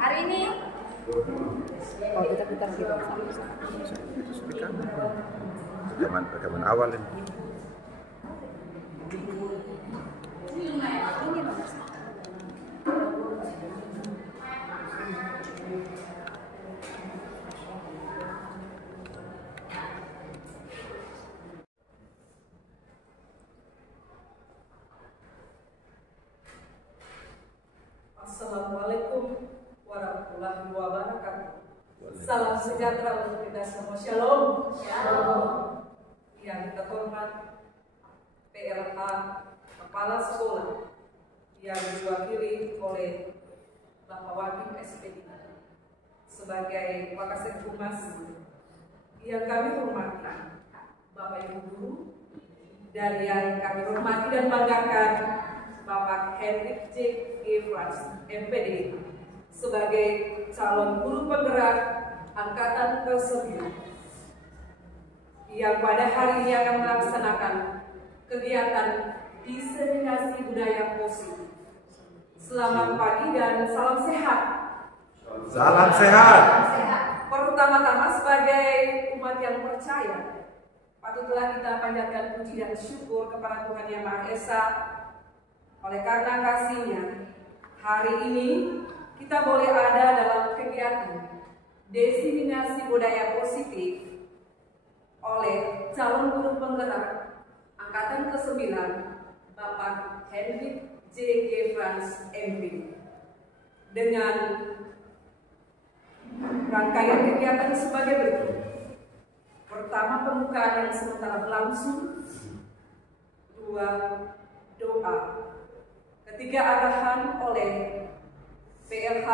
Hari ini kalau kita putar gitu rekaman awal ini. Assalamualaikum warahmatullahi wabarakatuh. Salam sejahtera untuk kita semua. Shalom. Shalom. Yang kita hormat PLH Kepala Sekolah yang diwakili oleh Bapak Wakil SPD sebagai Wakasek Humas yang kami hormati, Bapak Ibu Guru, dan yang kami hormati dan banggakan Bapak Hendrik J. Gefrans, MPD, sebagai calon guru penggerak Angkatan ke-9 yang pada hari ini akan melaksanakan kegiatan diseminasi budaya positif. Selamat pagi dan salam sehat. Salam sehat. Pertama-tama sebagai umat yang percaya, patutlah kita panjatkan puji dan syukur kepada Tuhan Yang Maha Esa. Oleh karena kasih-Nya, hari ini kita boleh ada dalam kegiatan diseminasi budaya positif oleh calon guru penggerak Angkatan ke-9 Bapak Hendrik J. Gefrans, MP, dengan rangkaian kegiatan sebagai berikut. Pertama, pembukaan yang sementara berlangsung. 2, doa. Ketiga, arahan oleh PLH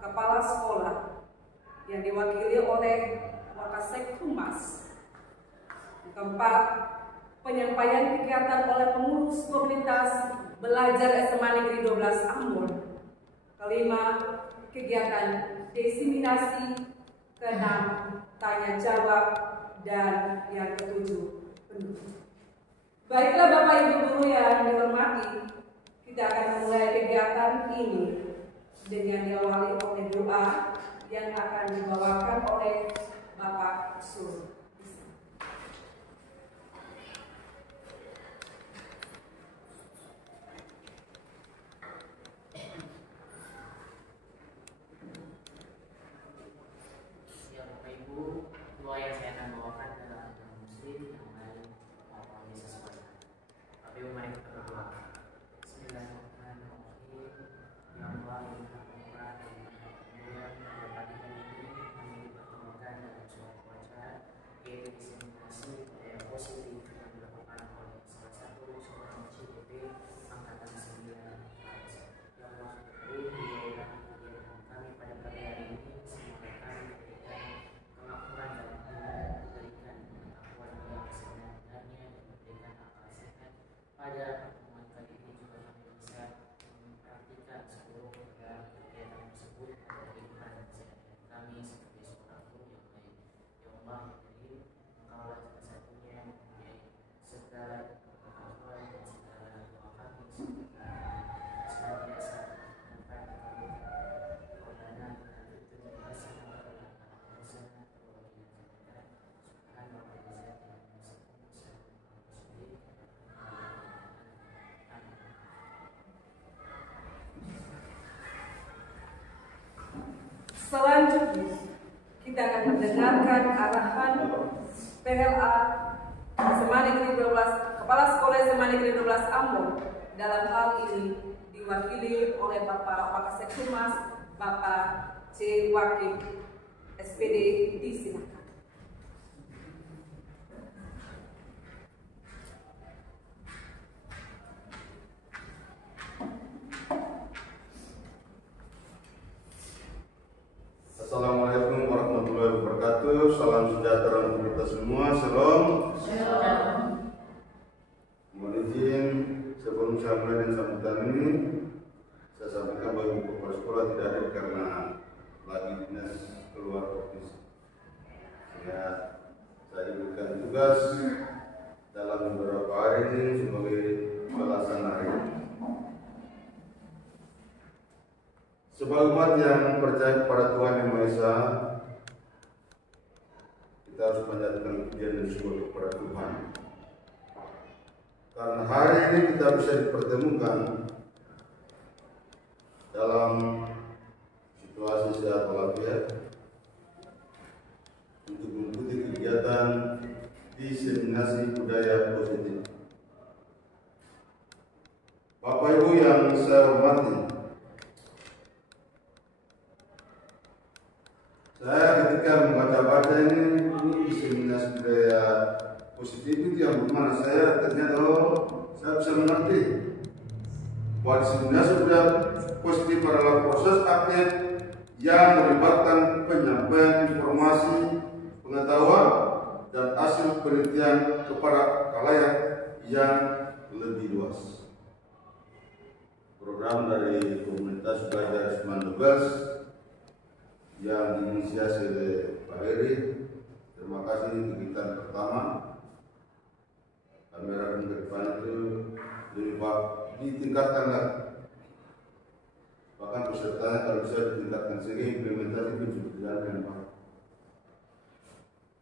Kepala Sekolah yang diwakili oleh Wakasek Humas. Keempat, penyampaian kegiatan oleh pengurus komunitas belajar SMA Negeri 12 Ambon. Kelima, kegiatan diseminasi. Keenam, tanya jawab. Dan yang ketujuh, penutup. Baiklah Bapak Ibu Guru yang dihormati, kita akan memulai kegiatan ini dengan diawali oleh doa yang akan dibawakan oleh Bapak Sur. Siap Bapak Ibu, doa yang saya akan bawakan adalah agama Muslim yang baik maupun Yesus Tuhan. Bapak Ibu, mari kita berdoa. Bismillahirrahmanirrahim. Ya Allah, yang Maha Pemurah dan Maha Penyayang, pada pagi hari ini kami dipertemukan dalam suatu acara yaitu diseminasi budaya positif yang dilakukan oleh salah satu seorang CDP Angkatan 9. Ya Allah, biarlah kegiatan kami pada pagi hari ini semoga kami diberikan kemakmuran dan diberikan pengetahuan yang sebenarnya dan diberikan akal sehat pada pertemuan kali ini. Juga kami bisa mempraktikkan seluruh kegiatan tersebut pada kehidupan keseharian kami sebagai seorang guru yang baik. Ya Allah, jadi Engkaulah satu-satunya yang mempunyai segala pengetahuan dan segala doa kami semoga senantiasa dapat dikabulkan. Rabbana atina fid dunya hasanah wa fil akhirati hasanah wa qina adzabannar. Subhana rabbika rabbil izzati amma yasifun wa salamun alal mursalin. Selanjutnya, kita akan mendengarkan arahan PLA SMA Negeri 12, Kepala Sekolah SMA Negeri 12 Ambon. Dalam hal ini diwakili oleh Bapak Wakasek Humas, Bapak C. Wakil SPD. Disilakan. Assalamualaikum warahmatullahi wabarakatuh. Salam sejahtera untuk kita semua. Shalom. Mohon izin sebelum saya mulai dengan sambutan ini, saya sampaikan bahwa Ibu Kepala Sekolah tidak hadir karena lagi dinas keluar provinsi. Sehingga saya diberikan tugas dalam beberapa hari ini sebagai pelaksana hari ini. Sebagai umat yang percaya kepada Tuhan Yang Maha Esa, kita harus panjatkan pujian dan syukur kepada Tuhan. Karena hari ini kita bisa dipertemukan dalam situasi sehat walafiat untuk mengikuti kegiatan diseminasi budaya positif. Bapak Ibu yang saya hormati, saya ketika membaca-baca ini diseminasi budaya positif itu yang bagaimana saya ternyata saya bisa mengerti bahwa diseminasi budaya positif adalah proses aktif yang melibatkan penyampaian informasi, pengetahuan, dan hasil penelitian kepada khalayak yang lebih luas. Program dari komunitas belajar Seman Nobels yang diinisiasi oleh Pak Heri. Terima kasih kegiatan pertama. Kami harapkan ke depan itu lebih ditingkatkan lagi. Bahkan pesertanya kalau bisa ditingkatkan sehingga implementasi itu juga dijalankan Pak.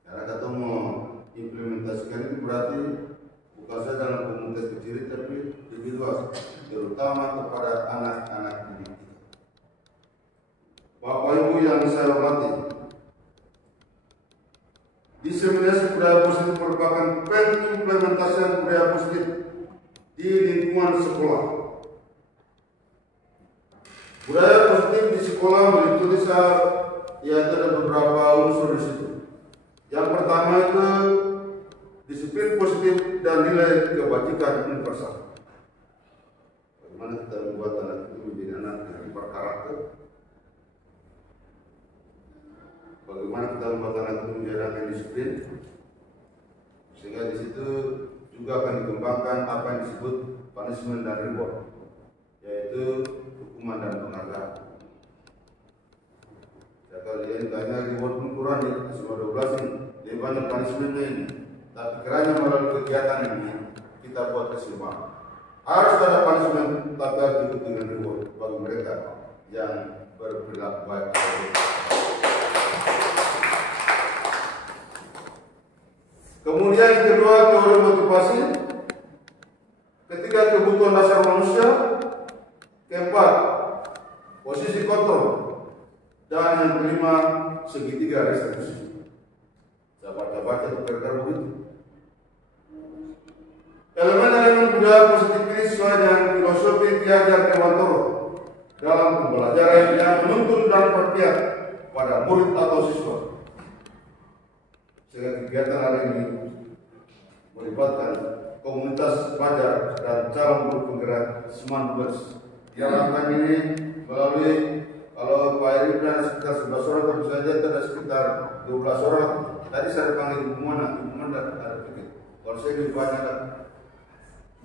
Karena kita mau implementasikan itu berarti bukan saja dalam komunitas kecil tapi lebih luas, terutama kepada anak-anak didik kita. Bapak Ibu yang saya hormati, diseminasi budaya positif merupakan pengimplementasian budaya positif di lingkungan sekolah. Budaya positif di sekolah meliputi ada beberapa unsur di situ. Yang pertama itu disiplin positif dan nilai kebajikan universal. Bagaimana kita membuat anak itu menjadi anak yang berkarakter? Bagaimana kita membuat anak itu menjadi anak yang disiplin? Sehingga di situ juga akan dikembangkan apa yang disebut punishment dan reward, yaitu hukuman dan penghargaan. Ya, kalau dia tanya reward pun kurang di semua 12 ini, dia banyak punishmentnya ini. Tapi kerana melalui kegiatan ini kita buat keseimbangan. Harus ada punishment, tapi harus diikuti dengan reward bagi mereka yang berperilaku baik. Kemudian yang kedua, teori motivasi. Ketiga, kebutuhan dasar manusia. Keempat, posisi kontrol. Dan yang kelima, segitiga restribusi. Saya baca-baca itu kira-kira begitu. Elemen-elemen budaya positif ini sesuai dengan filosofi diajar Dewantoro dalam pembelajaran yang menuntun dan berpihak pada murid atau siswa. Sehingga kegiatan hari ini melibatkan komunitas pelajar dan calon guru penggerak Seman Nobels. Diharapkan ini melalui kalau Pak Eri dan sekitar 11 orang, tentu saja ada sekitar 12 orang. Tadi saya panggil Ibu Mana ada pikir. Kalau saya lebih banyak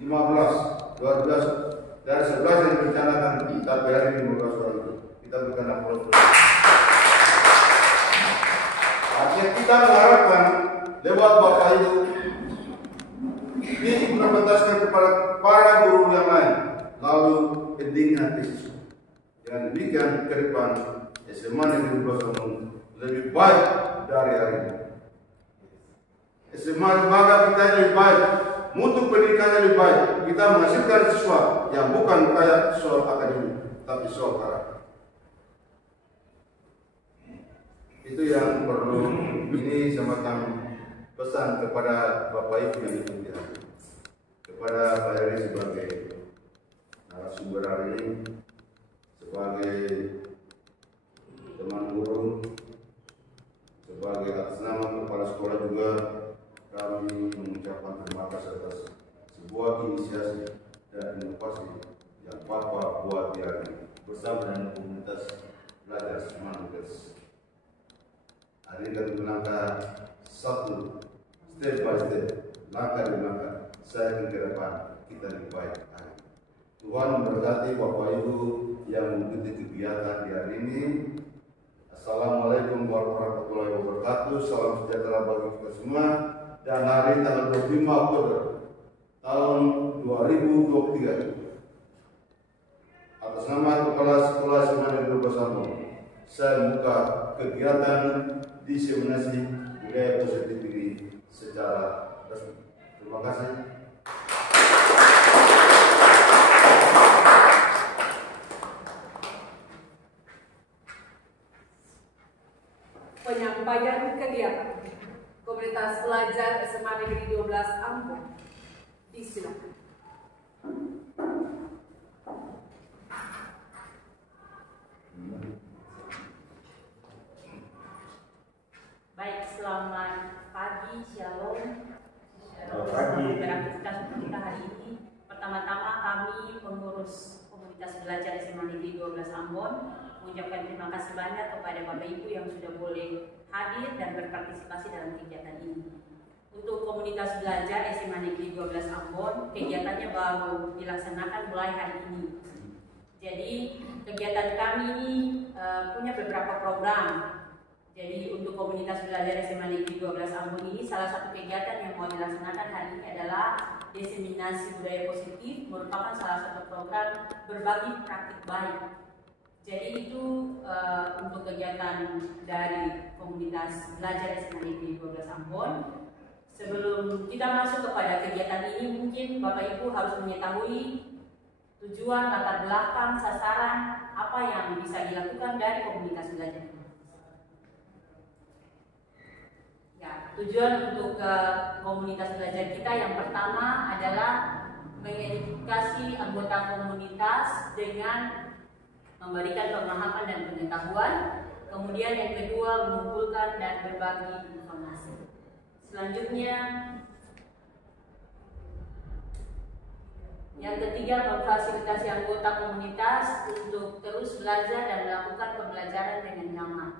15, 12 dari 11 yang direncanakan, tapi hari ini 15 orang itu kita bukan aplaus. Artinya kita mengharapkan lewat Bapak Ibu diimplementasikan kepada para guru yang lain, lalu endingnya siswa. Dengan demikian ke depan SMA Negeri 12 Lampung lebih baik dari hari ini. SMA lembaga kita lebih baik, mutu pendidikannya lebih baik. Kita menghasilkan siswa yang bukan kayak soal akademik, tapi soal karakter. Itu yang perlu ini semacam pesan kepada Bapak Ibu yang diikuti hari ini. Kepada Pak Heri sebagai narasumber hari ini, sebagai teman guru, sebagai atas nama kepala sekolah juga kami mengucapkan terima kasih atas sebuah inisiasi dan inovasi yang Bapak buat di hari ini bersama dengan komunitas belajar Seman Nobels. Hari ini kami melangkah satu step by step, langkah demi langkah. Saya ingin ke depan kita lebih baik hari. Tuhan memberkati Bapak Ibu yang mengikuti kegiatan di hari ini. Assalamualaikum warahmatullahi wabarakatuh. Salam sejahtera bagi kita semua. Dan hari tanggal 25 Oktober tahun 2023 atas nama Kepala Sekolah SMA Negeri 12 Ambon, saya buka kegiatan diseminasi budaya positif ini secara resmi. Terima kasih. Penyampaian kegiatan Komunitas Pelajar SMA Negeri 12 Ambon. Disilakan. Baik, selamat pagi, shalom. Selamat pagi. Beraktivitas kita hari ini. Pertama-tama kami pengurus Komunitas Belajar SMA Negeri 12 Ambon mengucapkan terima kasih banyak kepada Bapak Ibu yang sudah boleh hadir dan berpartisipasi dalam kegiatan ini. Untuk Komunitas Belajar SMA Negeri 12 Ambon, kegiatannya baru dilaksanakan mulai hari ini. Jadi kegiatan kami ini punya beberapa program. Jadi untuk Komunitas Belajar SMA Negeri 12 Ambon ini, salah satu kegiatan yang mau dilaksanakan hari ini adalah diseminasi budaya positif, merupakan salah satu program berbagi praktik baik. Jadi itu untuk kegiatan dari Komunitas Belajar SMA Negeri 12 Ambon. Sebelum kita masuk kepada kegiatan ini, mungkin Bapak Ibu harus mengetahui tujuan, latar belakang, sasaran, apa yang bisa dilakukan dari Komunitas Belajar ini. Ya, tujuan untuk komunitas belajar kita yang pertama adalah mengedukasi anggota komunitas dengan memberikan pemahaman dan pengetahuan. Kemudian yang kedua, mengumpulkan dan berbagi informasi. Selanjutnya, yang ketiga, memfasilitasi anggota komunitas untuk terus belajar dan melakukan pembelajaran dengan nyaman.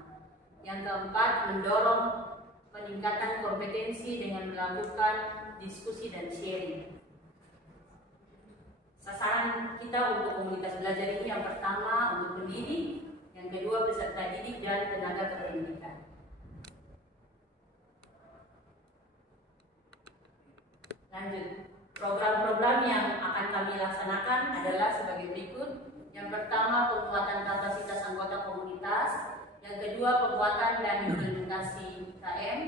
Yang keempat, mendorong peningkatan kompetensi dengan melakukan diskusi dan sharing. Sasaran kita untuk komunitas belajar ini yang pertama untuk pendidik, yang kedua peserta didik dan tenaga kependidikan. Lanjut, program-program yang akan kami laksanakan adalah sebagai berikut. Yang pertama, penguatan kapasitas anggota komunitas. Yang kedua, penguatan dan implementasi KM.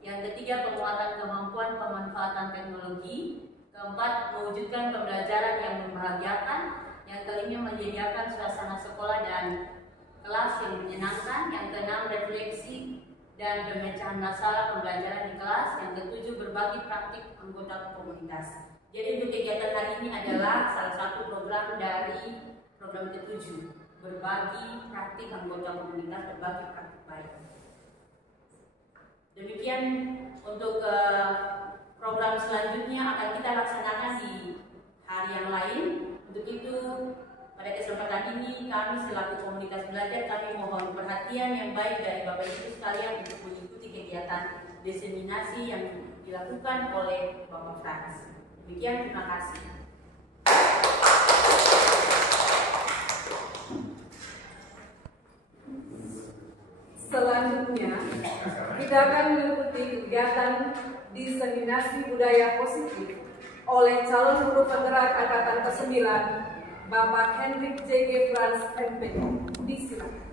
Yang ketiga, penguatan kemampuan pemanfaatan teknologi. Keempat, mewujudkan pembelajaran yang membahagiakan. Yang kelima, menyediakan suasana sekolah dan kelas yang menyenangkan. Yang keenam, refleksi dan pemecahan masalah pembelajaran di kelas. Yang ketujuh, berbagi praktik anggota komunitas. Jadi untuk kegiatan hari ini adalah salah satu program dari program ketujuh, berbagi praktik anggota komunitas, berbagi praktik baik. Demikian untuk program selanjutnya akan kita laksanakan di hari yang lain. Untuk itu pada kesempatan ini kami selaku komunitas belajar kami mohon perhatian yang baik dari Bapak Ibu sekalian untuk mengikuti kegiatan diseminasi yang dilakukan oleh Bapak Frans. Demikian, terima kasih. Selanjutnya, kita akan mengikuti kegiatan diseminasi budaya positif oleh calon guru penggerak angkatan ke-9, Bapak Hendrik J.G. Frans MP. Disilakan.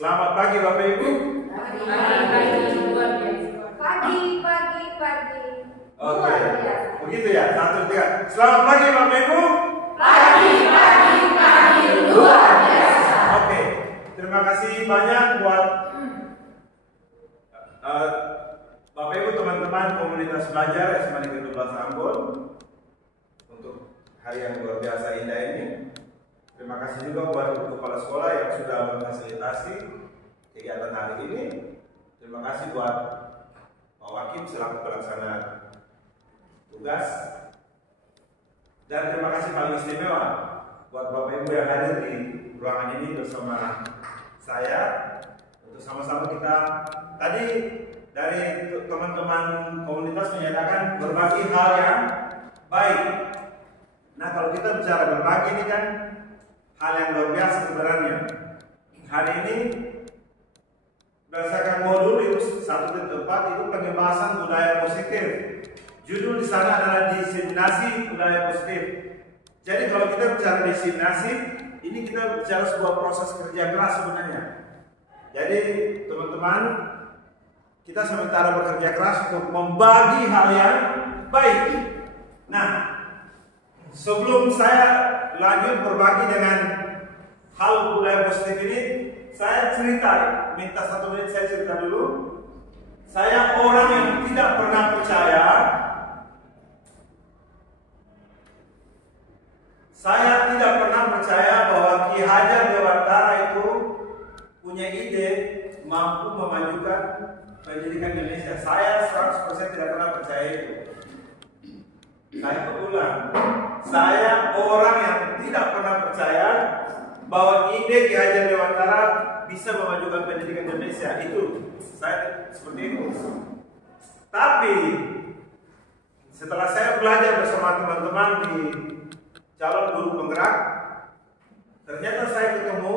Selamat pagi Bapak Ibu. Pagi. Oke. Begitu ya. 1, 3. Selamat pagi Bapak Ibu. Pagi. Luar biasa. Oke. Terima kasih banyak buat Bapak Ibu teman-teman komunitas belajar SMA Negeri 12 Ambon untuk hari yang luar biasa indah ini. Terima kasih juga buat kepala sekolah yang sudah memfasilitasi kegiatan hari ini. Terima kasih buat Pak Pak Wakim selaku pelaksana tugas. Dan terima kasih paling istimewa buat Bapak Ibu yang hadir di ruangan ini bersama saya untuk sama-sama kita tadi dari teman-teman komunitas menyatakan berbagi hal yang baik. Nah, kalau kita bicara berbagi ini kan hal yang luar biasa sebenarnya. Hari ini berdasarkan modul itu 1.4 itu pengembasan budaya positif. Judul di sana adalah diseminasi budaya positif. Jadi kalau kita bicara diseminasi, ini kita bicara sebuah proses kerja keras sebenarnya. Jadi teman-teman, kita sementara bekerja keras untuk membagi hal yang baik. Nah, sebelum saya lanjut berbagi dengan hal budaya positif ini, saya cerita, minta 1 menit saya cerita dulu. Saya orang yang tidak pernah percaya. Saya tidak pernah percaya bahwa Ki Hajar Dewantara itu punya ide mampu memajukan pendidikan Indonesia. Saya 100% tidak pernah percaya itu. Saya berulang, saya orang yang tidak pernah percaya bahwa ide Ki Hajar Dewantara bisa memajukan pendidikan Indonesia. Itu saya seperti itu. Tapi setelah saya belajar bersama teman-teman di calon guru penggerak, ternyata saya ketemu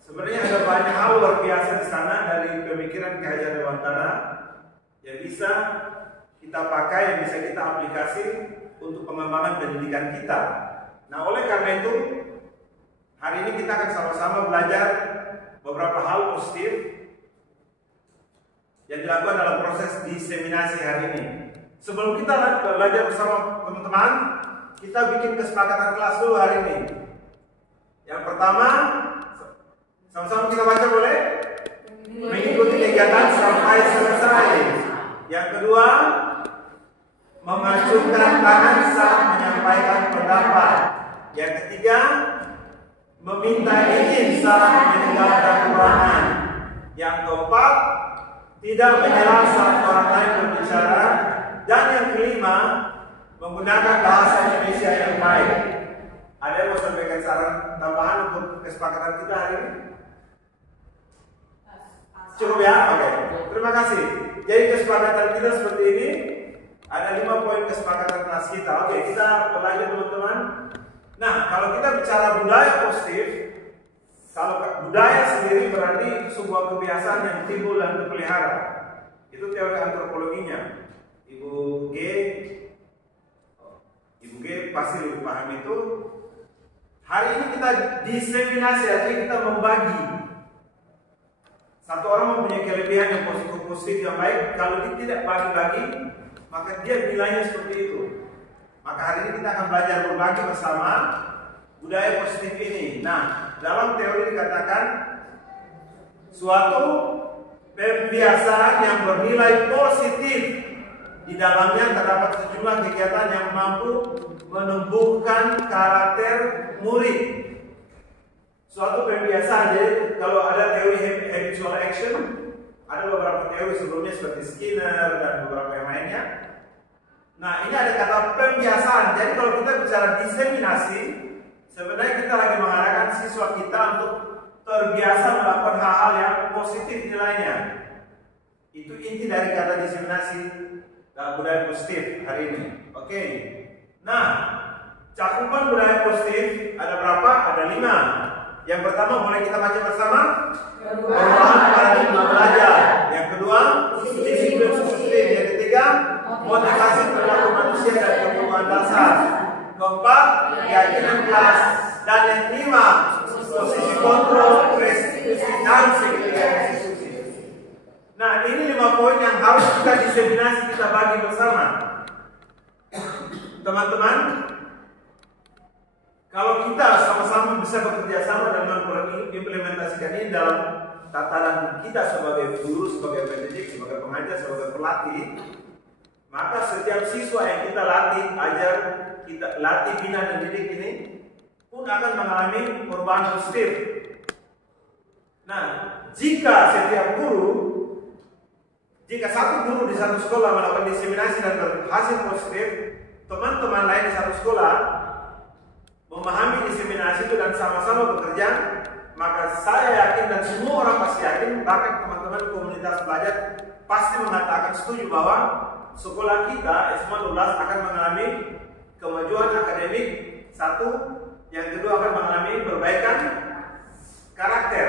sebenarnya ada banyak hal luar biasa di sana dari pemikiran Ki Hajar Dewantara yang bisa kita pakai, yang bisa kita aplikasi untuk pengembangan pendidikan kita. Nah, oleh karena itu hari ini kita akan sama-sama belajar beberapa hal positif yang dilakukan dalam proses diseminasi hari ini. Sebelum kita belajar bersama teman-teman, kita bikin kesepakatan kelas dulu hari ini. Yang pertama, sama-sama kita baca boleh? Mengikuti kegiatan sampai selesai. Yang kedua, mengacungkan tangan saat menyampaikan pendapat. Yang ketiga, meminta izin saat meninggalkan ruangan. Yang keempat, tidak menyerang saat orang lain berbicara. Dan yang kelima, menggunakan bahasa Indonesia yang baik. Ada yang mau sampaikan saran tambahan untuk kesepakatan kita hari ini? Cukup ya? Oke. Terima kasih. Jadi kesepakatan kita seperti ini. Ada 5 poin kesepakatan kelas kita. Oke, kita berlanjut teman-teman. Nah, kalau kita bicara budaya positif, kalau budaya sendiri berarti sebuah kebiasaan yang timbul dan terpelihara. Itu teori antropologinya. Ibu G pasti lebih paham itu. Hari ini kita diseminasi, artinya kita membagi. Satu orang mempunyai kelebihan yang positif yang baik. Kalau dia tidak bagi-bagi, maka dia nilainya seperti itu. Maka hari ini kita akan belajar berbagi bersama budaya positif ini. Nah, dalam teori dikatakan suatu pembiasaan yang bernilai positif. Di dalamnya terdapat sejumlah kegiatan yang mampu menumbuhkan karakter murid. Suatu pembiasaan, jadi kalau ada teori habitual action, ada beberapa teori sebelumnya seperti Skinner dan beberapa yang lainnya. Nah, ini ada kata pembiasaan. Jadi kalau kita bicara diseminasi, sebenarnya kita lagi mengarahkan siswa kita untuk terbiasa melakukan hal-hal yang positif nilainya. Itu inti dari kata diseminasi dalam budaya positif hari ini. Oke. Nah, cakupan budaya positif ada berapa? Ada 5. Yang pertama, boleh kita baca bersama? Perubahan paradigma belajar. Yang kedua, disiplin positif. Yang ketiga, motivasi perilaku manusia dan kebutuhan dasar. Keempat, keyakinan kelas. Dan yang kelima, posisi kontrol, restitusi, dan segregasi. Nah, ini 5 poin yang harus kita diseminasi, kita bagi bersama. Teman-teman, kalau kita sama-sama bisa bekerja sama dan mengimplementasikan ini dalam tataran kita sebagai guru, sebagai pendidik, sebagai pengajar, sebagai pelatih, maka setiap siswa yang kita latih, ajar, kita latih, bina dan didik ini pun akan mengalami perubahan positif. Nah, jika satu guru di satu satu sekolah melakukan diseminasi dan berhasil positif, teman-teman lain di satu sekolah memahami diseminasi itu dan sama-sama bekerja, maka saya yakin dan semua orang pasti yakin, bahkan teman-teman komunitas belajar pasti mengatakan setuju bahwa sekolah kita SMA 12 akan mengalami kemajuan akademik, satu, yang kedua akan mengalami perbaikan karakter.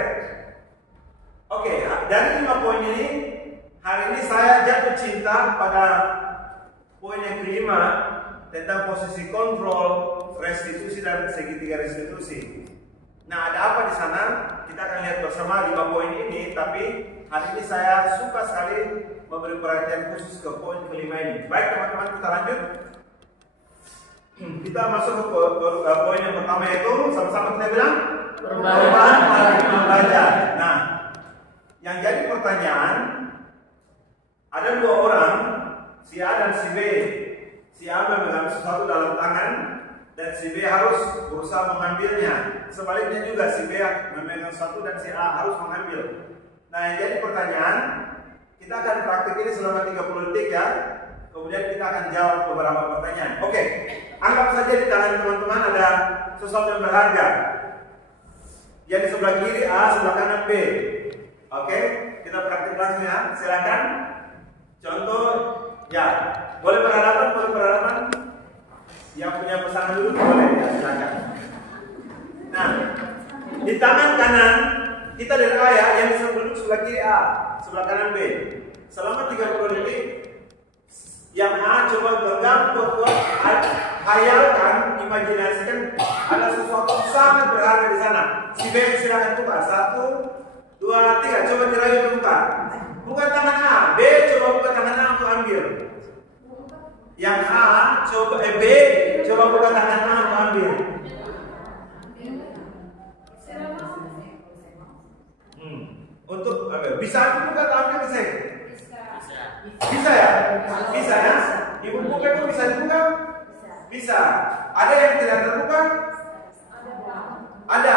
Oke, dari 5 poin ini, hari ini saya jatuh cinta pada poin yang kelima tentang posisi kontrol, restitusi dan segitiga restitusi. Nah, ada apa di sana? Kita akan lihat bersama 5 poin ini, tapi hari ini saya suka sekali memberi perhatian khusus ke poin kelima ini. Baik teman-teman, kita lanjut. Kita masuk ke poin yang pertama, yaitu sama-sama kita bilang perubahan paradigma belajar. Nah, yang jadi pertanyaan, ada 2 orang, si A dan si B. Si A memegang sesuatu dalam tangan dan si B harus berusaha mengambilnya. Sebaliknya juga si B memegang sesuatu dan si A harus mengambil. Nah, yang jadi pertanyaan, kita akan praktik ini selama 30 detik ya. Kemudian kita akan jawab beberapa pertanyaan. Oke, anggap saja di tangan teman-teman ada sesuatu yang berharga. Yang di sebelah kiri A, sebelah kanan B. Oke, kita praktik langsung ya. Silakan. Contoh, ya, boleh berhadapan. Yang punya pesanan dulu boleh ya, silakan. Nah, di tangan kanan kita dari A ya, yang bisa duduk sebelah kiri A, sebelah kanan B. Selama 30 detik, yang A coba genggam kuat-kuat, hayalkan, imajinasikan ada sesuatu sangat berharga di sana. Si B silakan buka. 1, 2, 3, coba dirayu buka. Buka tangan A, B coba buka tangan A untuk ambil. Yang A coba B coba buka tangan A untuk ambil. Untuk ambil. Bisa aku buka atau ambil ke saya? Bisa ya? Bisa ya? Ibu buka itu bisa dibuka? Bisa. Ada yang tidak terbuka? Ada.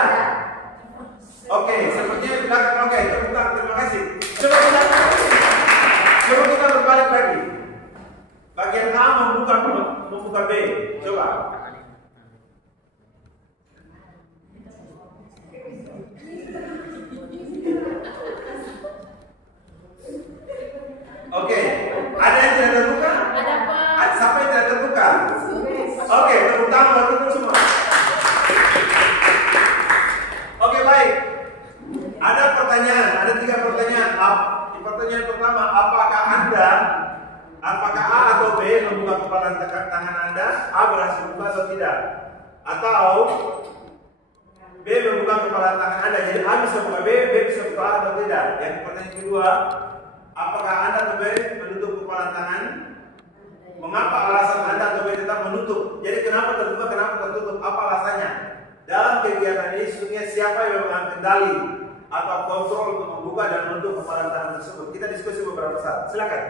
Oke, sepertinya di belakang. Oke, terbuka. Terima kasih. Coba kita berbalik lagi. Bagian A membuka B. Coba. Oke, ada yang tidak terbuka? Ada Pak. Siapa yang tidak terbuka? Oke, tepuk tangan buat kita semua. Oke, baik. Ada pertanyaan, ada 3 pertanyaan. Pertanyaan pertama, apakah A atau B membuka kepala tangan Anda? A berhasil buka atau tidak? Atau B membuka kepala tangan Anda? Jadi A bisa buka B bisa buka A atau tidak? Yang pertanyaan kedua, apakah Anda atau B menutup kepala tangan? Mengapa alasan Anda atau B tetap menutup? Jadi kenapa terbuka, kenapa tertutup? Apa alasannya? Dalam kegiatan ini sesungguhnya siapa yang memegang kendali atau kontrol untuk membuka dan menutup kepala tangan tersebut? Kita diskusi beberapa saat. Silakan.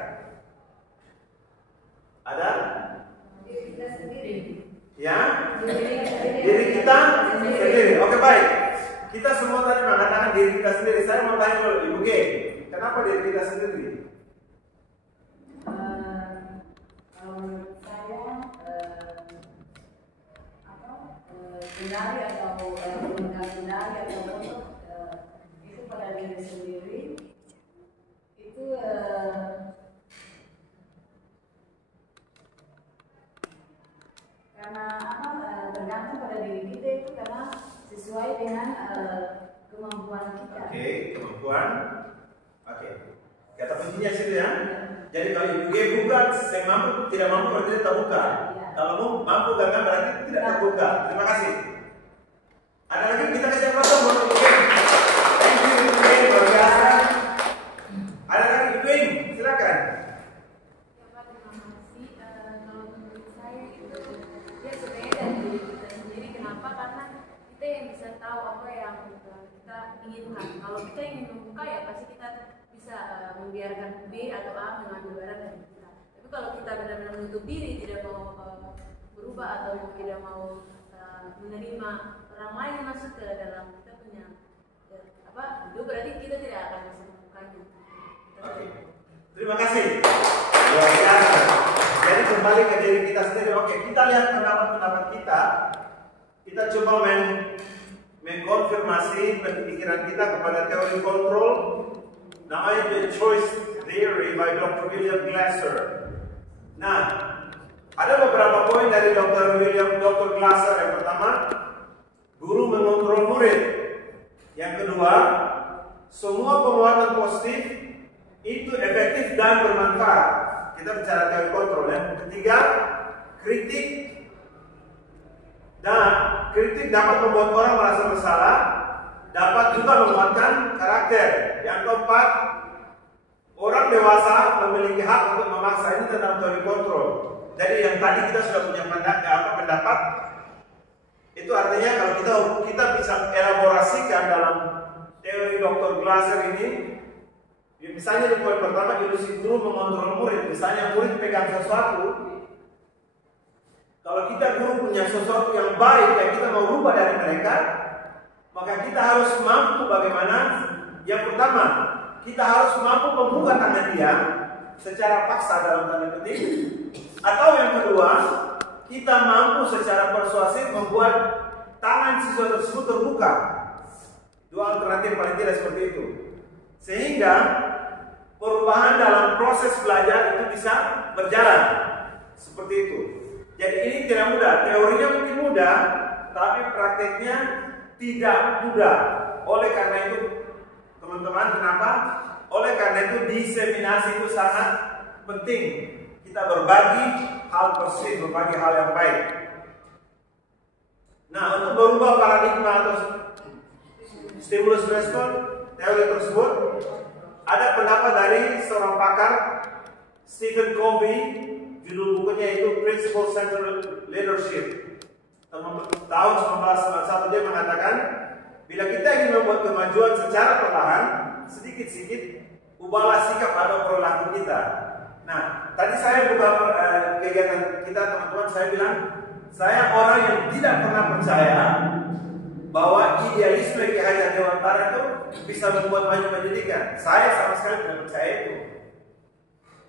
Ada? Diri kita sendiri. Ya? Diri kita sendiri. Oke, baik. Kita semua tadi mengatakan diri kita sendiri. Saya mau tanya dulu, Ibu G, kenapa diri kita sendiri? Kalau menurut saya kendali atau pemegang kendali atau itu pada diri sendiri itu karena tergantung pada diri kita itu karena sesuai dengan kemampuan kita. Oke, kemampuan. Oke. Kata kuncinya situ ya. Jadi kalau Ibu G buka, saya mampu, tidak mampu berarti tidak terbuka. Kalau mampu gagal berarti tidak terbuka. Terima kasih. Ada lagi, kita kasih aplaus buat Ibu G. Thank you Ibu G, luar biasa. Ada lagi Ibu Ing, silakan. Kalau menurut saya itu dia sebenarnya dari diri kita sendiri. Kenapa? Karena kita yang bisa tahu apa yang kita inginkan. Kalau kita ingin membuka ya pasti kita bisa membiarkan B atau A mengambil barang dari kita. Tapi kalau kita benar-benar menutup diri, tidak mau berubah atau tidak mau menerima orang lain masuk ke dalam kita punya hidup, berarti kita tidak akan bisa membukanya. Oke. Terima kasih. kembali ke diri kita sendiri. Oke, kita lihat pendapat-pendapat kita. Kita coba mengkonfirmasi pemikiran kita kepada teori kontrol. Namanya The Choice Theory by Dr. William Glasser. Nah, ada beberapa poin dari Dr. Glasser. Yang pertama, guru mengontrol murid. Yang kedua, semua penguatan positif itu efektif dan bermanfaat. Kita bicara teori kontrol ya. Ketiga, kritik dapat membuat orang merasa bersalah, dapat juga menguatkan karakter. Yang keempat, orang dewasa memiliki hak untuk memaksa. Ini tentang teori kontrol. Jadi yang tadi kita sudah punya pendapat, itu artinya kalau kita bisa elaborasikan dalam teori Dr. Glasser ini. Misalnya di poin pertama, ilusi guru mengontrol murid. Misalnya murid pegang sesuatu, kalau kita guru punya sesuatu yang baik yang kita mau rubah dari mereka, maka kita harus mampu bagaimana. Yang pertama, kita harus mampu membuka tangan dia secara paksa dalam tanda petik. Atau yang kedua, kita mampu secara persuasif membuat tangan siswa tersebut terbuka. Dua alternatif paling tidak seperti itu. Sehingga perubahan dalam proses belajar itu bisa berjalan seperti itu. Jadi ini tidak mudah. Teorinya mungkin mudah, tapi prakteknya tidak mudah. Oleh karena itu, teman-teman, kenapa? Oleh karena itu diseminasi itu sangat penting. Kita berbagi hal positif, berbagi hal yang baik. Nah, untuk berubah paradigma atau stimulus respon teori tersebut, ada pendapat dari seorang pakar, Stephen Covey. Judul bukunya itu Principle Centered Leadership. Tahun 1991 dia mengatakan, bila kita ingin membuat kemajuan secara perlahan, sedikit-sedikit, ubahlah sikap atau perilaku kita. Nah, tadi saya buka kegiatan kita, teman-teman, saya bilang, saya orang yang tidak pernah percaya bahwa idealisme Ki Hajar Dewantara itu bisa membuat maju pendidikan. Saya sama sekali tidak percaya itu.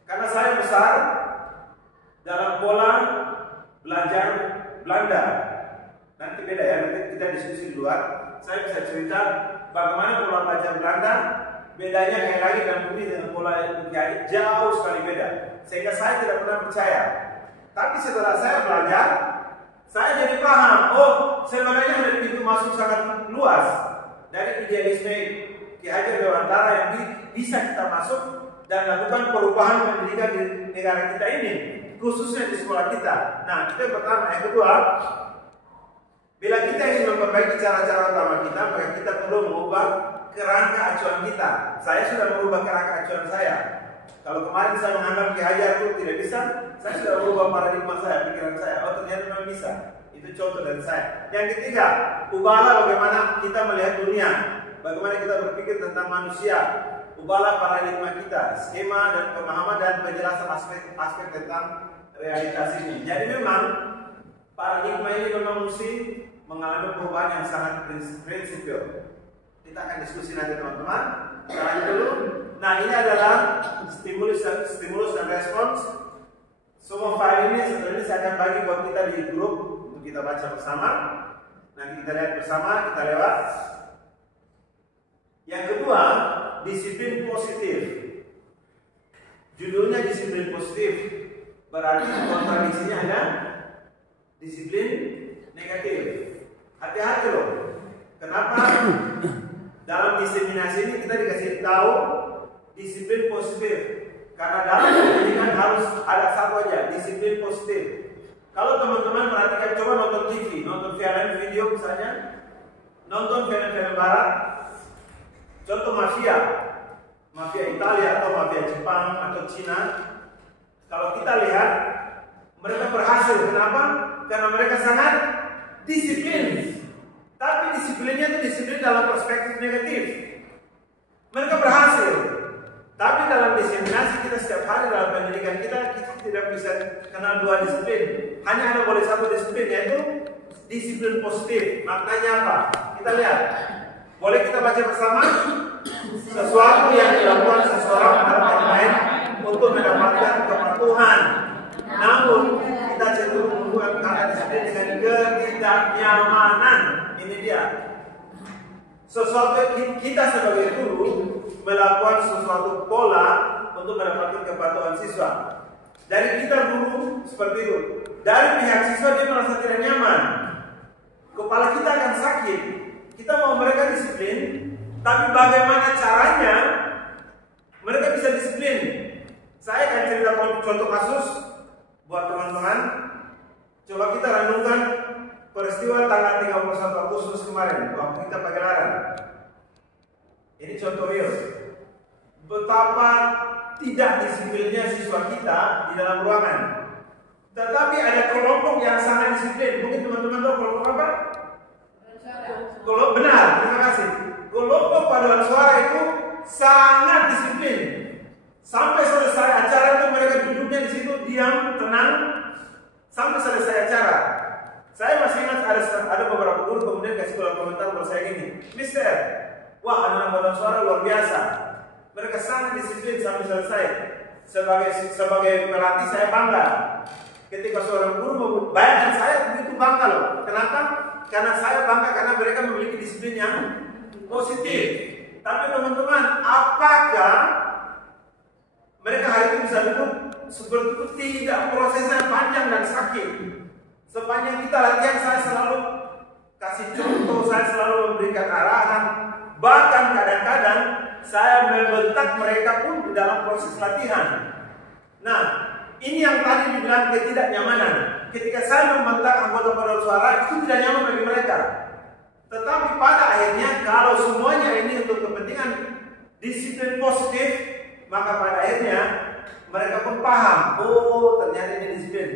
Karena saya besar dalam pola belajar Belanda. Nanti beda ya, nanti kita diskusi di luar. Saya bisa cerita bagaimana pola belajar Belanda, bedanya kayak lagi dan bumi dengan pola Kiai jauh sekali beda. Sehingga saya tidak pernah percaya. Tapi setelah saya belajar, saya jadi paham, oh sebenarnya ada pintu masuk sangat luas dari idealisme Ki Hajar Dewantara yang bisa kita masuk dan lakukan perubahan pendidikan di negara kita ini, khususnya di sekolah kita. Nah, itu yang pertama. Yang kedua, bila kita ingin memperbaiki cara-cara utama kita, maka kita perlu mengubah kerangka acuan kita. Saya sudah merubah kerangka acuan saya. Kalau kemarin saya menganggap Ki Hajar itu tidak bisa, saya sudah merubah paradigma saya, pikiran saya. Oh, ternyata memang bisa. Itu contoh dari saya. Yang ketiga, ubahlah bagaimana kita melihat dunia, bagaimana kita berpikir tentang manusia. Ubahlah paradigma kita, skema dan pemahaman dan penjelasan aspek tentang realitas ini. Jadi memang paradigma ini memang mesti mengalami perubahan yang sangat prinsipil. Kita akan diskusi nanti, teman-teman. Sekarang dulu. Nah, ini adalah stimulus dan respons. Semua file ini sebenarnya saya akan bagi buat kita di grup untuk kita baca bersama. Nanti kita lihat bersama, kita lewat. Yang kedua, disiplin positif. Judulnya disiplin positif, berarti kontradiksinya ada disiplin negatif. Hati-hati loh. Kenapa? Dalam diseminasi ini kita dikasih tahu disiplin positif. Karena dalam pendidikan harus ada satu aja, disiplin positif. Kalau teman-teman perhatikan, coba nonton TV, nonton film video misalnya, nonton film-film barat. Contoh mafia Italia atau mafia Jepang atau Cina. Kalau kita lihat, mereka berhasil. Kenapa? Karena mereka sangat disiplin. Tapi disiplinnya itu disiplin dalam perspektif negatif. Mereka berhasil. Tapi dalam diseminasi kita setiap hari dalam pendidikan kita tidak bisa kenal dua disiplin. Hanya ada boleh satu disiplin, yaitu disiplin positif. Maknanya apa? Kita lihat. Boleh kita baca bersama? Sesuatu yang dilakukan seseorang terhadap orang lain untuk mendapatkan kepatuhan, namun sesuatu kita sebagai guru melakukan sesuatu pola untuk mendapatkan kepatuhan siswa. Dari kita guru seperti itu. Dari pihak siswa dia merasa tidak nyaman. Kepala kita akan sakit. Kita mau mereka disiplin, tapi bagaimana caranya mereka bisa disiplin? Saya akan cerita contoh kasus buat teman-teman. Coba kita renungkan peristiwa tanggal 31 Agustus kemarin waktu kita pagelaran. Ini contoh real. Betapa tidak disiplinnya siswa kita di dalam ruangan. Tetapi ada kelompok yang sangat disiplin. Mungkin teman-teman tahu kelompok apa? Kelompok benar, terima kasih. Kelompok paduan suara itu sangat disiplin. Sampai selesai acara itu mereka duduknya di situ diam, tenang sampai selesai acara. Saya masih ingat ada beberapa guru kemudian kasih komentar buat saya gini, Mister, wah anak-anak paduan suara luar biasa. Mereka sangat disiplin sampai selesai. Sebagai pelatih saya bangga. Ketika seorang guru mau bayangkan saya begitu bangga loh. Kenapa? Karena saya bangga karena mereka memiliki disiplin yang positif. Tapi teman-teman, apakah mereka hari ini bisa duduk seperti itu? Tidak, prosesnya panjang dan sakit. Sepanjang kita latihan saya selalu kasih contoh, saya selalu memberikan arahan. Bahkan kadang-kadang saya membentak mereka pun di dalam proses latihan. Nah, ini yang tadi dibilang ketidaknyamanan. Ketika saya membentak anggota paduan suara itu tidak nyaman bagi mereka. Tetapi pada akhirnya kalau semuanya ini untuk kepentingan disiplin positif, maka pada akhirnya mereka pun paham, oh ternyata ini disiplin.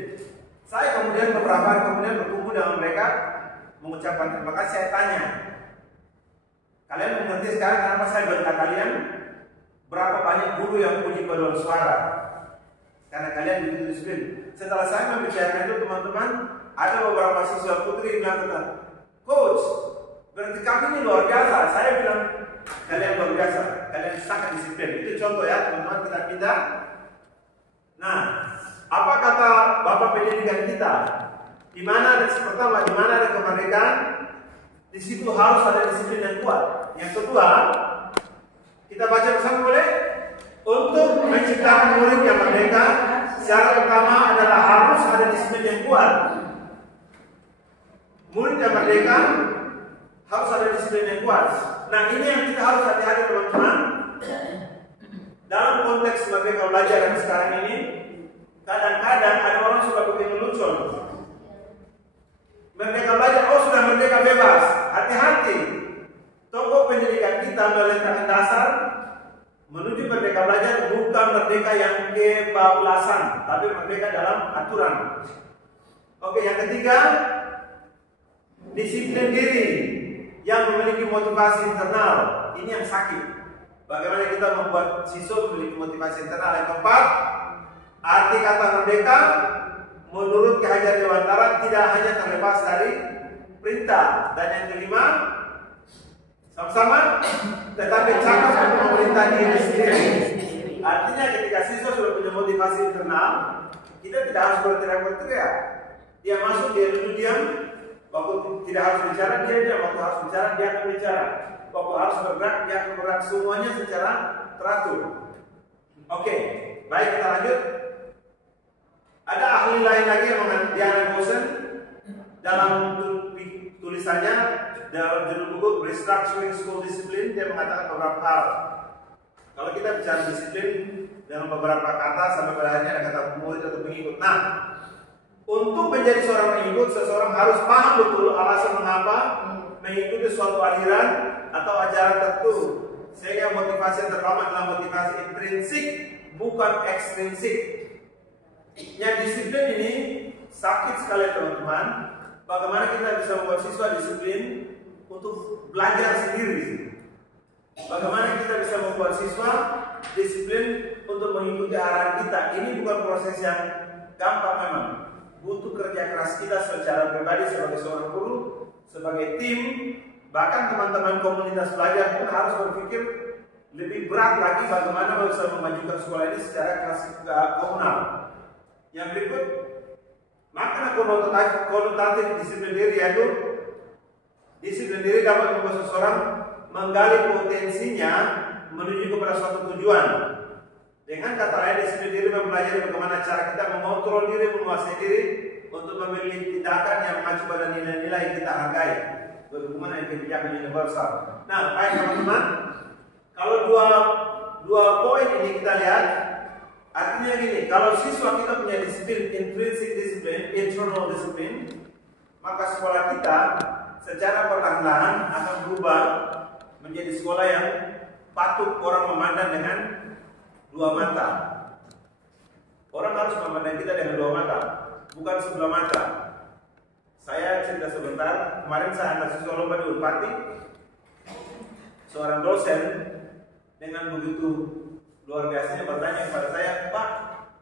Saya kemudian beberapa hari kemudian berkumpul dengan mereka mengucapkan terima kasih. Saya tanya, kalian mengerti sekarang kenapa saya bentak kalian? Berapa banyak guru yang puji paduan suara? Karena kalian begitu disiplin. Setelah saya membicarakan itu teman-teman, ada beberapa siswa putri yang bilang, Coach, berarti kami ini luar biasa. Saya bilang, kalian luar biasa, kalian sangat disiplin. Itu contoh ya teman-teman, kita pindah. Nah, apa kata Bapak pendidikan kita? Di mana pertama, di mana ada kemerdekaan, di situ harus ada disiplin yang kuat. Yang kedua, kita baca bersama boleh? Untuk menciptakan murid yang merdeka, syarat pertama adalah harus ada disiplin yang kuat. Murid yang merdeka harus ada disiplin yang kuat. Nah, ini yang kita harus hati-hati teman-teman. Dalam konteks merdeka belajar yang sekarang ini, kadang-kadang ada orang suka bikin lucu. Merdeka belajar, oh sudah merdeka bebas. Hati-hati. Tokoh pendidikan kita meletakkan dasar menuju merdeka belajar bukan merdeka yang kebablasan, tapi merdeka dalam aturan. Oke, yang ketiga, disiplin diri yang memiliki motivasi internal. Ini yang sakit. Bagaimana kita membuat siswa memiliki motivasi internal. Yang keempat, arti kata merdeka menurut Ki Hajar Dewantara tidak hanya terlepas dari perintah. Dan yang kelima, sama-sama, tetapi cakap untuk memerintah diri sendiri. Artinya ketika siswa sudah punya motivasi internal, kita tidak harus berteriak-teriak. Dia masuk, dia duduk diam. Waktu tidak harus bicara, dia diam. Waktu harus bicara, dia akan bicara. Waktu harus bergerak, dia akan bergerak. Semuanya secara teratur. Oke, baik kita lanjut. Ada ahli lain lagi yang mengatakan Diana Gosen dalam tulisannya dalam judul buku Restructuring School Discipline, dia mengatakan beberapa hal. Kalau kita bicara disiplin dengan beberapa kata sampai pada akhirnya ada kata murid atau pengikut. Nah, untuk menjadi seorang pengikut, seseorang harus paham betul alasan mengapa mengikuti suatu aliran atau ajaran tertentu. Sehingga motivasi yang terutama adalah motivasi intrinsik, bukan ekstrinsik. Yang disiplin ini sakit sekali teman-teman. Bagaimana kita bisa membuat siswa disiplin untuk belajar sendiri? Bagaimana kita bisa membuat siswa disiplin untuk mengikuti arahan kita? Ini bukan proses yang gampang memang. Butuh kerja keras kita secara pribadi sebagai seorang guru, sebagai tim, bahkan teman-teman komunitas belajar pun harus berpikir lebih berat lagi bagaimana bisa memajukan sekolah ini secara komunal. Yang berikut, makna konotatif disiplin diri yaitu disiplin diri dapat membuat seseorang menggali potensinya menuju kepada suatu tujuan. Dengan kata lain, disiplin diri mempelajari bagaimana cara kita mengontrol diri, menguasai diri untuk memilih tindakan yang mengacu pada nilai-nilai yang kita hargai berhubungan dengan kebijakan universal. Nah, baik teman-teman, kalau dua poin ini kita lihat, artinya gini, kalau siswa kita punya disiplin, intrinsic discipline, internal discipline, maka sekolah kita secara perlahan-lahan akan berubah menjadi sekolah yang patut orang memandang dengan dua mata. Orang harus memandang kita dengan dua mata, bukan sebelah mata. Saya cerita sebentar, kemarin saya antar siswa lomba di Unpati. Seorang dosen dengan begitu luar biasanya bertanya kepada saya, "Pak,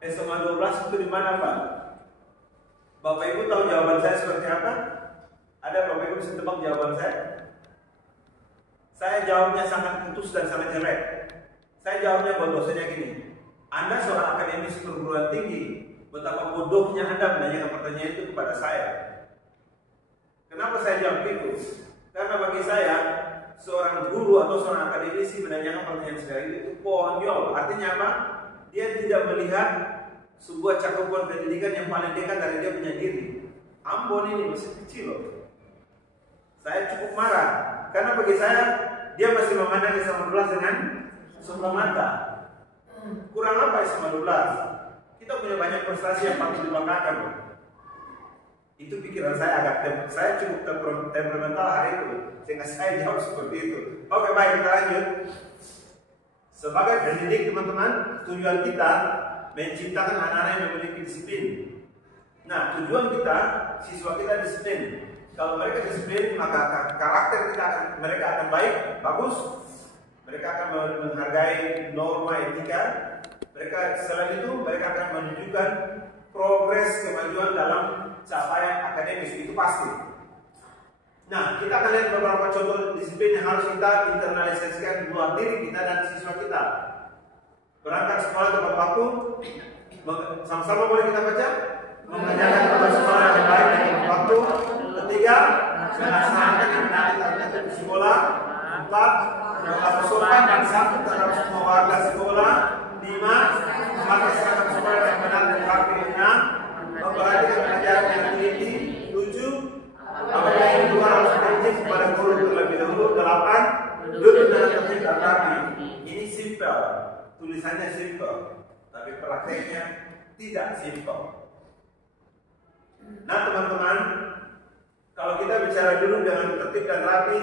SMA 12 itu di mana, Pak?" Bapak Ibu tahu jawaban saya seperti apa? Ada Bapak Ibu bisa tebak jawaban saya? Saya jawabnya sangat putus dan sangat jelek. Saya jawabnya buat dosennya gini, "Anda seorang akademisi perguruan tinggi, betapa bodohnya Anda menanyakan pertanyaan itu kepada saya." Kenapa saya jawab itu? Karena bagi saya, seorang guru atau seorang akademisi menanyakan pertanyaan seperti itu konyol. Artinya apa? Dia tidak melihat sebuah cakupan pendidikan yang paling dekat dari dia punya diri. Ambon ini masih kecil loh. Saya cukup marah karena bagi saya dia masih memandang SMA 12 dengan sebelah mata. Kurang apa SMA 12? Kita punya banyak prestasi yang patut dibanggakan loh. Itu pikiran saya saya cukup temperamental hari itu sehingga saya jawab seperti itu. Oke, baik, kita lanjut. Sebagai pendidik teman-teman, tujuan kita menciptakan anak-anak yang memiliki disiplin. Nah, tujuan kita siswa kita disiplin. Kalau mereka disiplin, maka karakter mereka akan baik, bagus. Mereka akan menghargai norma etika. Selain itu, mereka akan menunjukkan progres kemajuan dalam capaian akademis, itu pasti. Nah, kita akan lihat beberapa contoh disiplin yang harus kita internalisasikan di luar diri kita dan siswa kita. Berangkat sekolah tepat waktu, sama-sama boleh kita baca. Mengerjakan tugas sekolah yang baik dan tepat waktu. Ketiga, melaksanakan aktivitas di sekolah. 4, berlaku sopan dan santun terhadap semua warga sekolah. 5, memakai seragam sekolah yang benar dan rapi. 6, memperhatikan pelajaran yang teliti. 7, apabila yang kedua harus berizin kepada guru terlebih dahulu. 8, duduk dengan tertib dan rapi. Ini simple, tulisannya simple, tapi prakteknya tidak simple. Nah teman-teman, kalau kita bicara dulu dengan tertib dan rapi,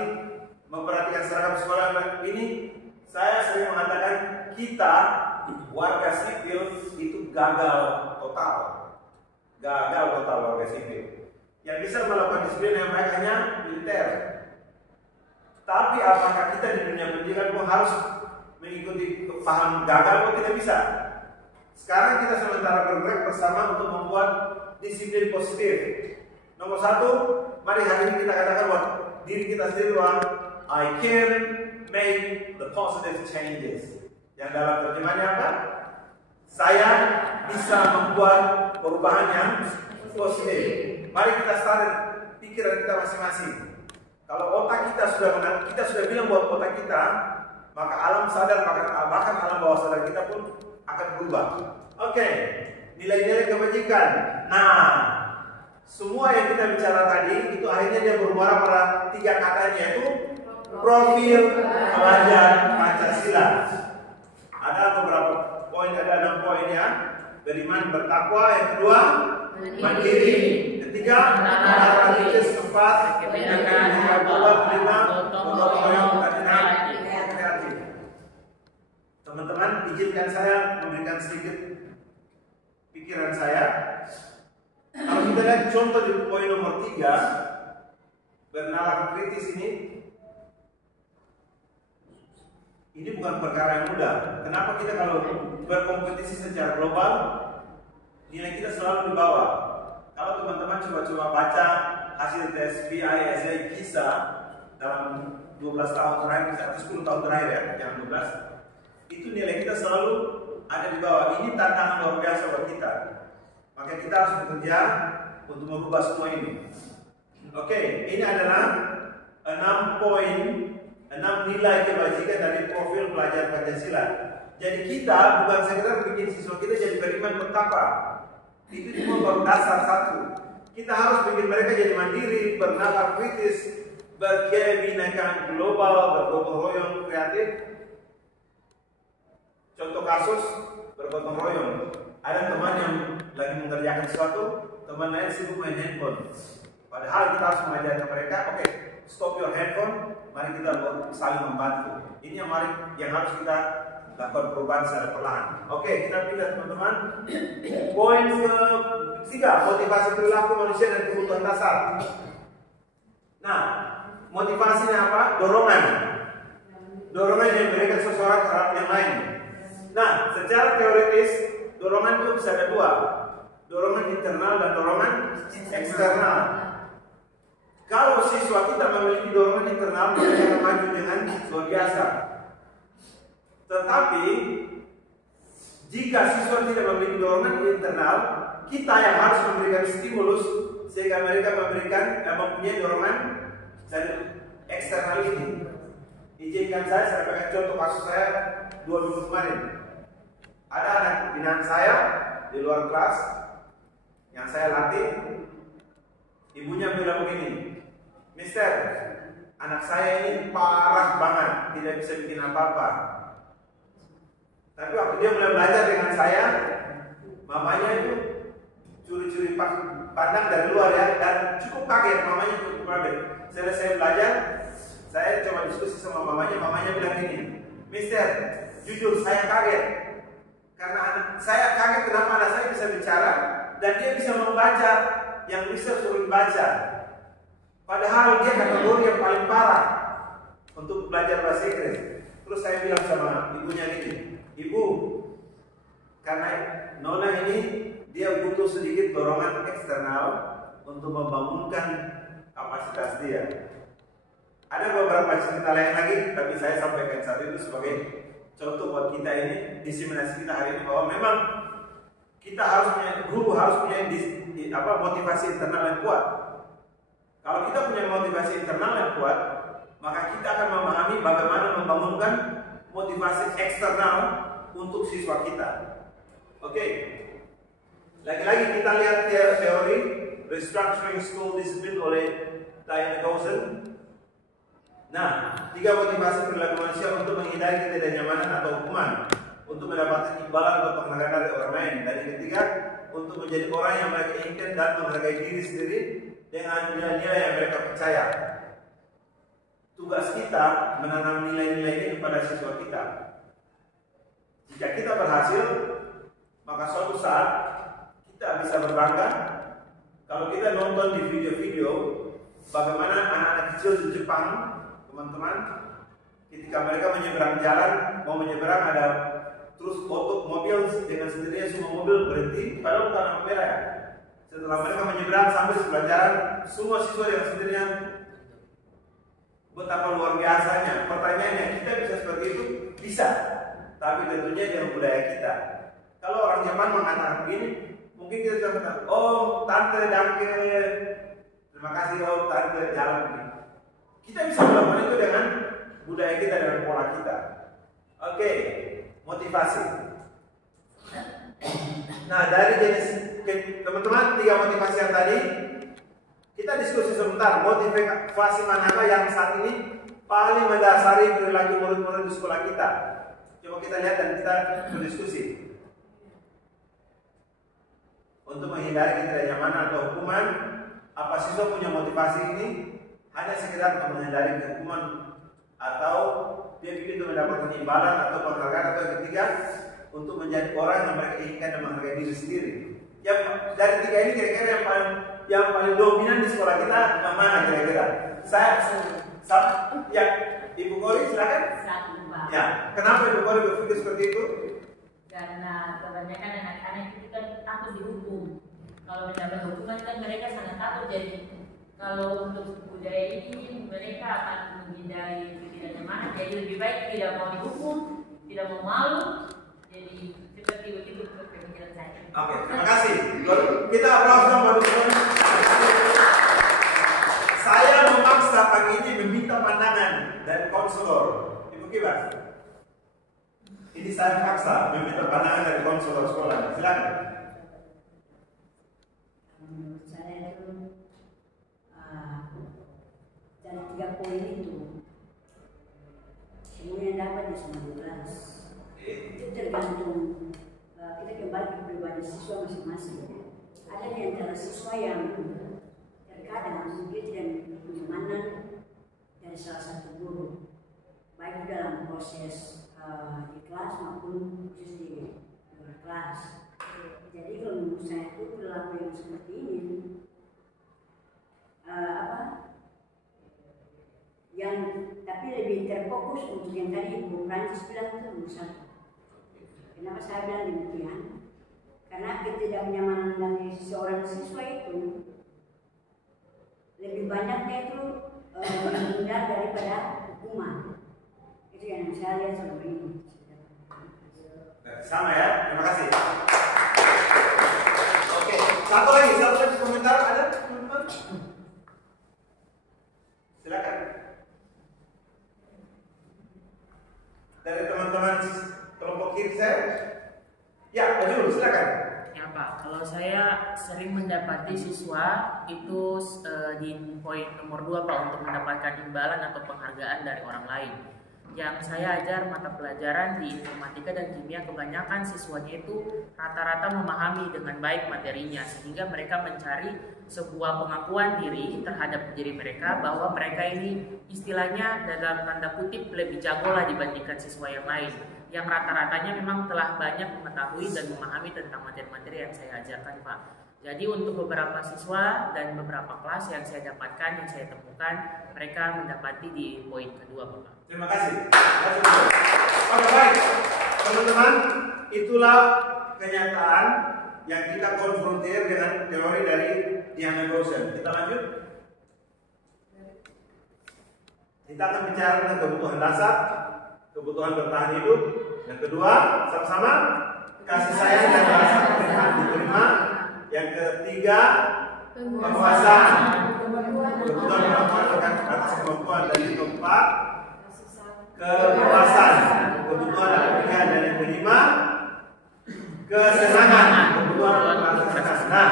memperhatikan seragam sekolah ini, saya sering mengatakan kita warga sipil itu gagal total warga sipil. Yang bisa melakukan disiplin yang baik hanya militer. Tapi apakah kita di dunia pendidikan pun harus mengikuti paham gagal? Kok tidak bisa? Sekarang kita sementara bergerak bersama untuk membuat disiplin positif. Nomor 1, mari hari ini kita katakan buat diri kita sendiri bahwa I can make the positive changes. Yang dalam terjemahannya apa? Saya bisa membuat perubahan yang positif. Mari kita start pikiran kita masing-masing. Kalau otak kita sudah bilang buat otak kita, maka alam sadar bahkan alam bawah sadar kita pun akan berubah. Oke, nilai-nilai kebajikan. Nah, semua yang kita bicara tadi itu akhirnya dia bermuara pada 3 katanya, yaitu profil pelajar Pancasila. Ada beberapa poin, ada 6 poin ya. Beriman, bertakwa. Yang kedua, mandiri. Ketiga, menaruh kritis. Keempat, berbuat. Kelima, kreatif. Teman-teman, izinkan saya memberikan sedikit pikiran saya. Kalau kita lihat contoh di poin nomor 3, bernalar kritis ini bukan perkara yang mudah. Kenapa kita kalau berkompetisi secara global, nilai kita selalu di bawah. Kalau teman-teman coba-coba baca hasil tes PISA PISA dalam 12 tahun terakhir, atau 10 tahun terakhir ya, jangan 12, itu nilai kita selalu ada di bawah. Ini tantangan luar biasa buat kita. Maka kita harus bekerja untuk merubah semua ini. Oke, ini adalah 6 poin 6 nilai kebajikan dari profil pelajar Pancasila. Jadi kita bukan sekedar bikin siswa kita jadi beriman betapa. Itu cuma baru dasar satu. Kita harus bikin mereka jadi mandiri, bernalar kritis, berkebinekaan global, bergotong royong kreatif. Contoh kasus bergotong royong. Ada teman yang lagi mengerjakan sesuatu, teman lain sibuk main handphone. Padahal kita harus mengajarkan mereka, oke, stop your handphone, mari kita saling membantu. Ini yang harus kita lakukan perubahan secara perlahan. Oke, kita pindah teman-teman. Poin ketiga, motivasi perilaku manusia dan kebutuhan dasar. Nah, motivasinya apa? Dorongan. Dorongan yang diberikan seseorang terhadap yang lain. Nah, secara teoritis, dorongan itu bisa ada dua. Dorongan internal dan dorongan eksternal. Kalau siswa kita memiliki dorongan internal, mereka akan maju dengan luar biasa. Tetapi jika siswa tidak memiliki dorongan internal, kita yang harus memberikan stimulus sehingga mereka mempunyai dorongan dari eksternal ini. Izinkan saya pakai contoh kasus saya 2 minggu kemarin. Ada anak binaan saya di luar kelas yang saya latih. Ibunya bilang begini, "Mister, anak saya ini parah banget, tidak bisa bikin apa-apa." Tapi waktu dia mulai belajar dengan saya, mamanya itu curi-curi pandang dari luar ya, dan cukup kaget, mamanya cukup kaget. Selesai belajar, saya coba diskusi sama mamanya bilang gini, "Mister, jujur saya kaget. Karena anak saya kaget kenapa anak saya bisa bicara dan dia bisa membaca yang bisa suruh baca. Padahal dia kategori yang paling parah untuk belajar bahasa Inggris." Terus saya bilang sama ibunya gini, "Ibu, karena Nona ini dia butuh sedikit dorongan eksternal untuk membangunkan kapasitas dia." Ada beberapa cerita lain lagi, tapi saya sampaikan saat itu sebagai contoh buat kita ini, diseminasi kita hari ini, bahwa memang kita harus punya, guru harus punya motivasi internal yang kuat. Kalau kita punya motivasi internal yang kuat, maka kita akan memahami bagaimana membangunkan motivasi eksternal untuk siswa kita. Oke. Lagi-lagi kita lihat teori Restructuring School Discipline oleh Diana Gauzen. Nah, 3 motivasi perilaku manusia untuk menghindari ketidaknyamanan atau hukuman, untuk mendapatkan imbalan atau penghargaan dari orang lain. Dan yang ketiga, untuk menjadi orang yang mereka inginkan dan menghargai diri sendiri dengan nilai-nilai yang mereka percaya. Tugas kita menanam nilai-nilai ini kepada siswa kita. Jika kita berhasil, maka suatu saat kita bisa berbangga. Kalau kita nonton di video-video bagaimana anak-anak kecil di Jepang, teman-teman, ketika mereka menyeberang jalan, mau menyeberang ada terus mobil dengan sendirinya, semua mobil berhenti, padahal bukan lampu merah. Setelah mereka menyeberang sampai sebelah jalan, semua siswa dengan sendirinya. Betapa luar biasanya. Pertanyaannya, kita bisa seperti itu? Bisa, tapi tentunya dengan budaya kita. Kalau orang Jepang mengatakan begini, mungkin kita bisa katakan, "Oh, tante, danke, terima kasih, oh tante, jalan begini." Kita bisa melakukan itu dengan budaya kita, dengan pola kita. Oke, motivasi. Nah, dari jenis teman-teman 3 motivasi yang tadi, kita diskusi sebentar. Motivasi manakah yang saat ini paling mendasari perilaku murid-murid di sekolah kita? Coba kita lihat dan kita berdiskusi. Untuk menghindari ketidaknyamanan atau hukuman, apa siswa punya motivasi ini? Hanya sekedar untuk menghindari hukuman, atau dia ingin untuk mendapatkan imbalan atau penghargaan, atau yang ketiga untuk menjadi orang yang mereka inginkan dan menghargai diri sendiri. Yang dari 3 ini kira-kira yang paling dominan di sekolah kita mana kira-kira? Ya, Ibu Kori silakan. Ya, kenapa Ibu Kori berpikir seperti itu? Karena kebanyakan anak-anak itu kan takut dihukum. Kalau mendapat hukuman kan mereka sangat takut, jadi kalau untuk budaya ini mereka akan menghindari ketidaknyamanan, jadi lebih baik tidak mau dihukum, tidak mau malu. Jadi seperti begitu pemikiran saya. Oke, terima kasih. Kita aplaus dong. Saya memaksa pagi ini meminta pandangan dari konselor. Ibu Kibas. Ini saya paksa meminta pandangan dari konselor sekolah. Silakan. Menurut saya itu dari 3 poin itu semuanya dapat di semua kelas. Itu tergantung kita kembali ke pribadi siswa masing-masing. Ada di antara siswa yang terkadang dia tidak memiliki kenyamanan dari salah satu guru, baik dalam proses di kelas maupun khusus di luar kelas. Jadi kalau menurut saya itu perilaku yang seperti ini yang tapi lebih terfokus untuk yang tadi Bu Prancis bilang itu nomor 1. Kenapa saya bilang demikian? Karena ketidaknyamanan dari seorang siswa itu lebih banyaknya itu menghindar daripada hukuman. Itu yang saya lihat selama ini. Sama ya, terima kasih. Oke, satu lagi komentar ada teman-teman? Silakan. Dari teman-teman kelompok kiri saya. Ya, Pak silakan. Ya Pak, kalau saya sering mendapati siswa itu di poin nomor 2 Pak untuk mendapatkan imbalan atau penghargaan dari orang lain. Yang saya ajar mata pelajaran di informatika dan kimia, kebanyakan siswanya itu rata-rata memahami dengan baik materinya sehingga mereka mencari sebuah pengakuan diri terhadap diri mereka bahwa mereka ini istilahnya dalam tanda kutip lebih jago lah dibandingkan siswa yang lain yang rata-ratanya memang telah banyak mengetahui dan memahami tentang materi-materi yang saya ajarkan Pak. Jadi untuk beberapa siswa dan beberapa kelas yang saya dapatkan, yang saya temukan, mereka mendapati di poin kedua Bapak. Terima kasih. Oke, baik. Teman-teman, itulah kenyataan yang kita konfrontir dengan teori dari Diana Rosen. Kita lanjut. Kita akan bicara tentang kebutuhan dasar, kebutuhan bertahan hidup. Yang kedua, sama-sama kasih sayang dan rasa diterima. Yang ketiga, penguasaan, kebutuhan kemampuan atas kemampuan. Dan yang keempat, kebebasan, kebutuhan dalam pilihan. Dan yang kelima, kesenangan, kebutuhan merasa senang. Nah,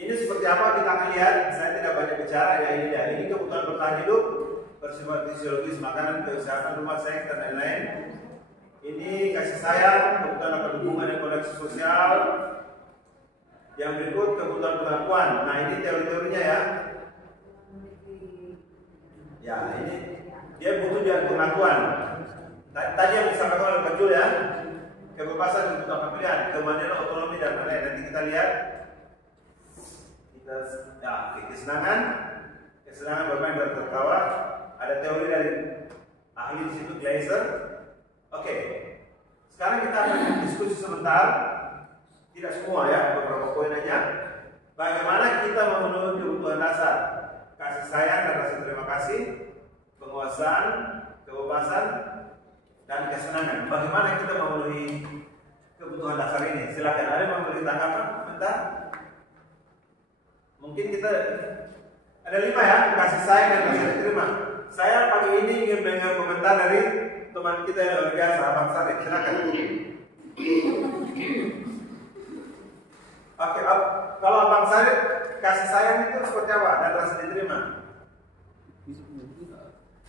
ini seperti apa kita akan lihat. Saya tidak banyak bicara ya ini ya. Ini kebutuhan bertahan hidup, bersifat fisiologis, makanan, kesehatan rumah, seks dan lain-lain. Ini kasih sayang, kebutuhan akan hubungan dan koneksi sosial. Yang berikut kebutuhan pengakuan. Nah ini teori-teorinya ya. Ya ini dia butuh dia pengakuan. Tadi yang disampaikan oleh Pak Jul ya. Kebebasan, kebutuhan pilihan, kemandirian, otonomi dan lain-lain. Nanti kita lihat. Kesenangan bermain dan tertawa. Ada teori dari ahli di situ Glaser. Oke. Sekarang kita akan diskusi sebentar. Tidak semua ya, beberapa poin aja. Bagaimana kita memenuhi kebutuhan dasar, kasih sayang dan rasa terima kasih, penguasaan, kebebasan, dan kesenangan. Bagaimana kita memenuhi kebutuhan dasar ini? Silakan, ada yang memberi tanggapan, komentar? Mungkin kita ada 5 ya, kasih sayang dan rasa diterima. Saya pagi ini ingin mendengar komentar dari teman kita yang luar biasa, Abang Sarif. Silakan. Oke, kalau Abang Sarif kasih sayang itu seperti apa dan rasa diterima?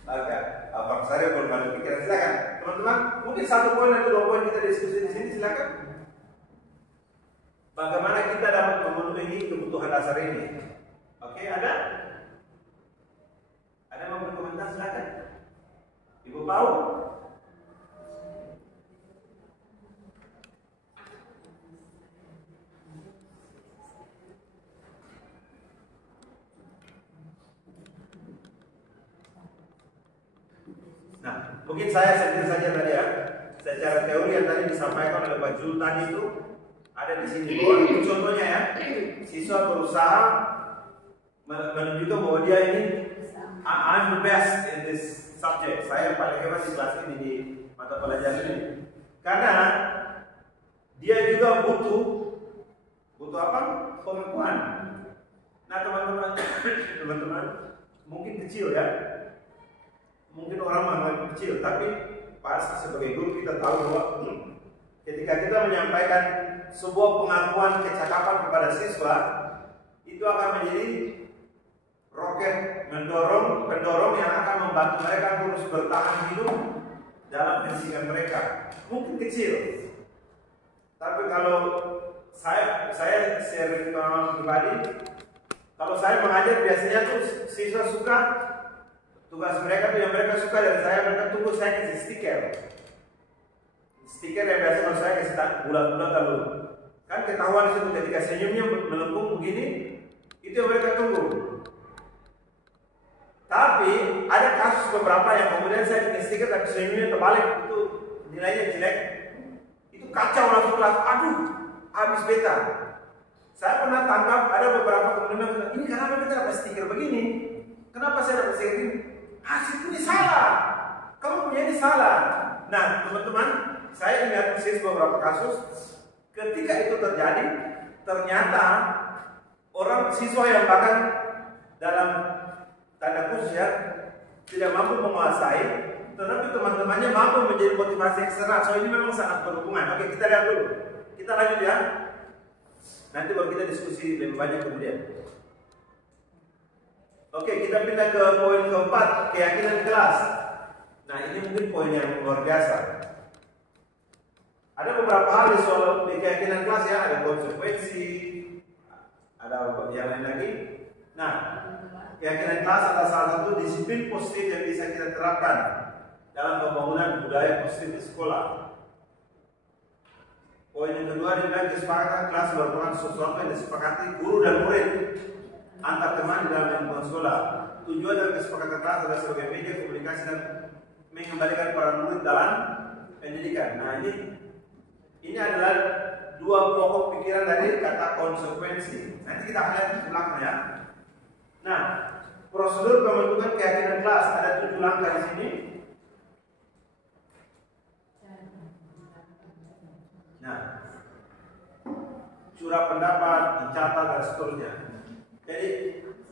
Oke, Abang Sarif belum ada pikiran. Silakan, teman-teman. Mungkin 1 poin atau 2 poin kita diskusi di sini. Silakan. Bagaimana kita dapat memenuhi kebutuhan dasar ini? Oke, ada? Ada yang mau berkomentar? Silakan. Ibu Pau? Nah, mungkin saya sendiri saja tadi ya. Secara teori yang tadi disampaikan oleh Pak Jul tadi itu ada di sini. Bahwa contohnya ya, siswa berusaha menunjukkan bahwa dia ini I'm the best in this subject. Saya paling hebat di kelas ini, di mata pelajaran ini. Karena dia juga butuh apa? Pengakuan. Nah teman-teman, mungkin kecil ya. mungkin orang menganggap kecil, tapi pasti sebagai guru kita tahu bahwa ketika kita menyampaikan sebuah pengakuan kecakapan kepada siswa, itu akan menjadi roket pendorong yang akan membantu mereka terus bertahan hidup dalam pendidikan mereka. Mungkin kecil, tapi kalau saya share pengalaman pribadi, kalau saya mengajar biasanya tuh siswa suka, tugas mereka tuh yang mereka suka dari saya, mereka tunggu saya kasih stiker yang biasa kalau saya kasih bulat-bulat lalu kan ketahuan itu ketika senyumnya melengkung begini, itu yang mereka tunggu. Tapi ada kasus beberapa yang kemudian saya bikin stiker tapi senyumnya terbalik, itu nilainya jelek, itu kacau langsung kelas, aduh habis beta. Saya pernah tangkap ada beberapa kemudian bilang, ini kenapa kita dapat stiker begini? Kenapa saya dapat stiker ini? Hasil ini salah, kamu punya ini salah. Nah teman-teman, saya ingat persis beberapa kasus ketika itu terjadi, ternyata orang siswa yang bahkan dalam tanda khusus ya tidak mampu menguasai, tetapi teman-temannya mampu menjadi motivasi eksternal. So ini memang sangat berhubungan. Oke, kita lihat dulu. Kita lanjut ya. Nanti baru kita diskusi lebih banyak kemudian. Oke, kita pindah ke poin keempat, keyakinan kelas. Nah ini mungkin poin yang luar biasa. Ada beberapa hal di soal keyakinan kelas ya, ada konsekuensi, ada yang lain lagi. Nah, keyakinan kelas adalah salah satu disiplin positif yang bisa kita terapkan dalam pembangunan budaya positif di sekolah. Poin yang kedua dibilang kesepakatan kelas merupakan sesuatu yang disepakati guru dan murid antar teman di dalam lingkungan sekolah. Tujuan dari kesepakatan kelas adalah sebagai media komunikasi dan mengembalikan para murid dalam pendidikan. Nah ini adalah dua pokok pikiran dari kata konsekuensi. Nanti kita akan lihat di belakang ya. Nah, prosedur pembentukan keyakinan kelas ada 7 langkah di sini. Nah, curah pendapat, dicatat dan seterusnya. Jadi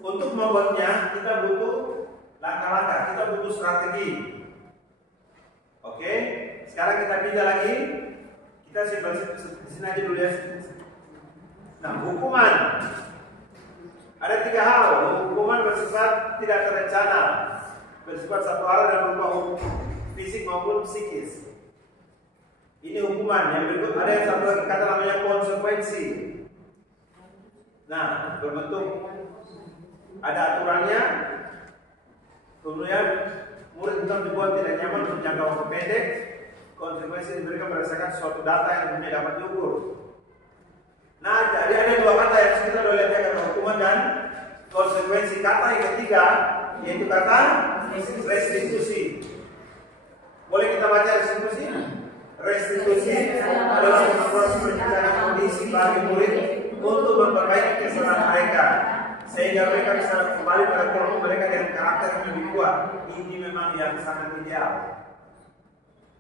untuk membuatnya kita butuh langkah-langkah, kita butuh strategi. Oke, sekarang kita pindah lagi. Kita simpan di sini aja dulu ya. Nah, hukuman. Ada 3 hal. Hukuman bersifat tidak terencana, bersifat satu arah dan berupa fisik maupun psikis. Ini hukuman. Yang berikut ada yang satu lagi kata namanya konsekuensi. Nah, berbentuk ada aturannya. Kemudian murid tetap dibuat tidak nyaman untuk jangka waktu pendek. Konsekuensi diberikan berdasarkan suatu data yang kemudian dapat diukur. Nah, jadi ada 2 kata yang kita sudah lihat ya, kata hukuman dan konsekuensi. Kata yang ketiga yaitu kata restitusi. Boleh kita baca restitusi? Restitusi adalah proses penciptaan kondisi bagi murid untuk memperbaiki kesalahan mereka sehingga mereka bisa kembali pada kelompok mereka dengan karakter yang lebih kuat. Ini memang yang sangat ideal.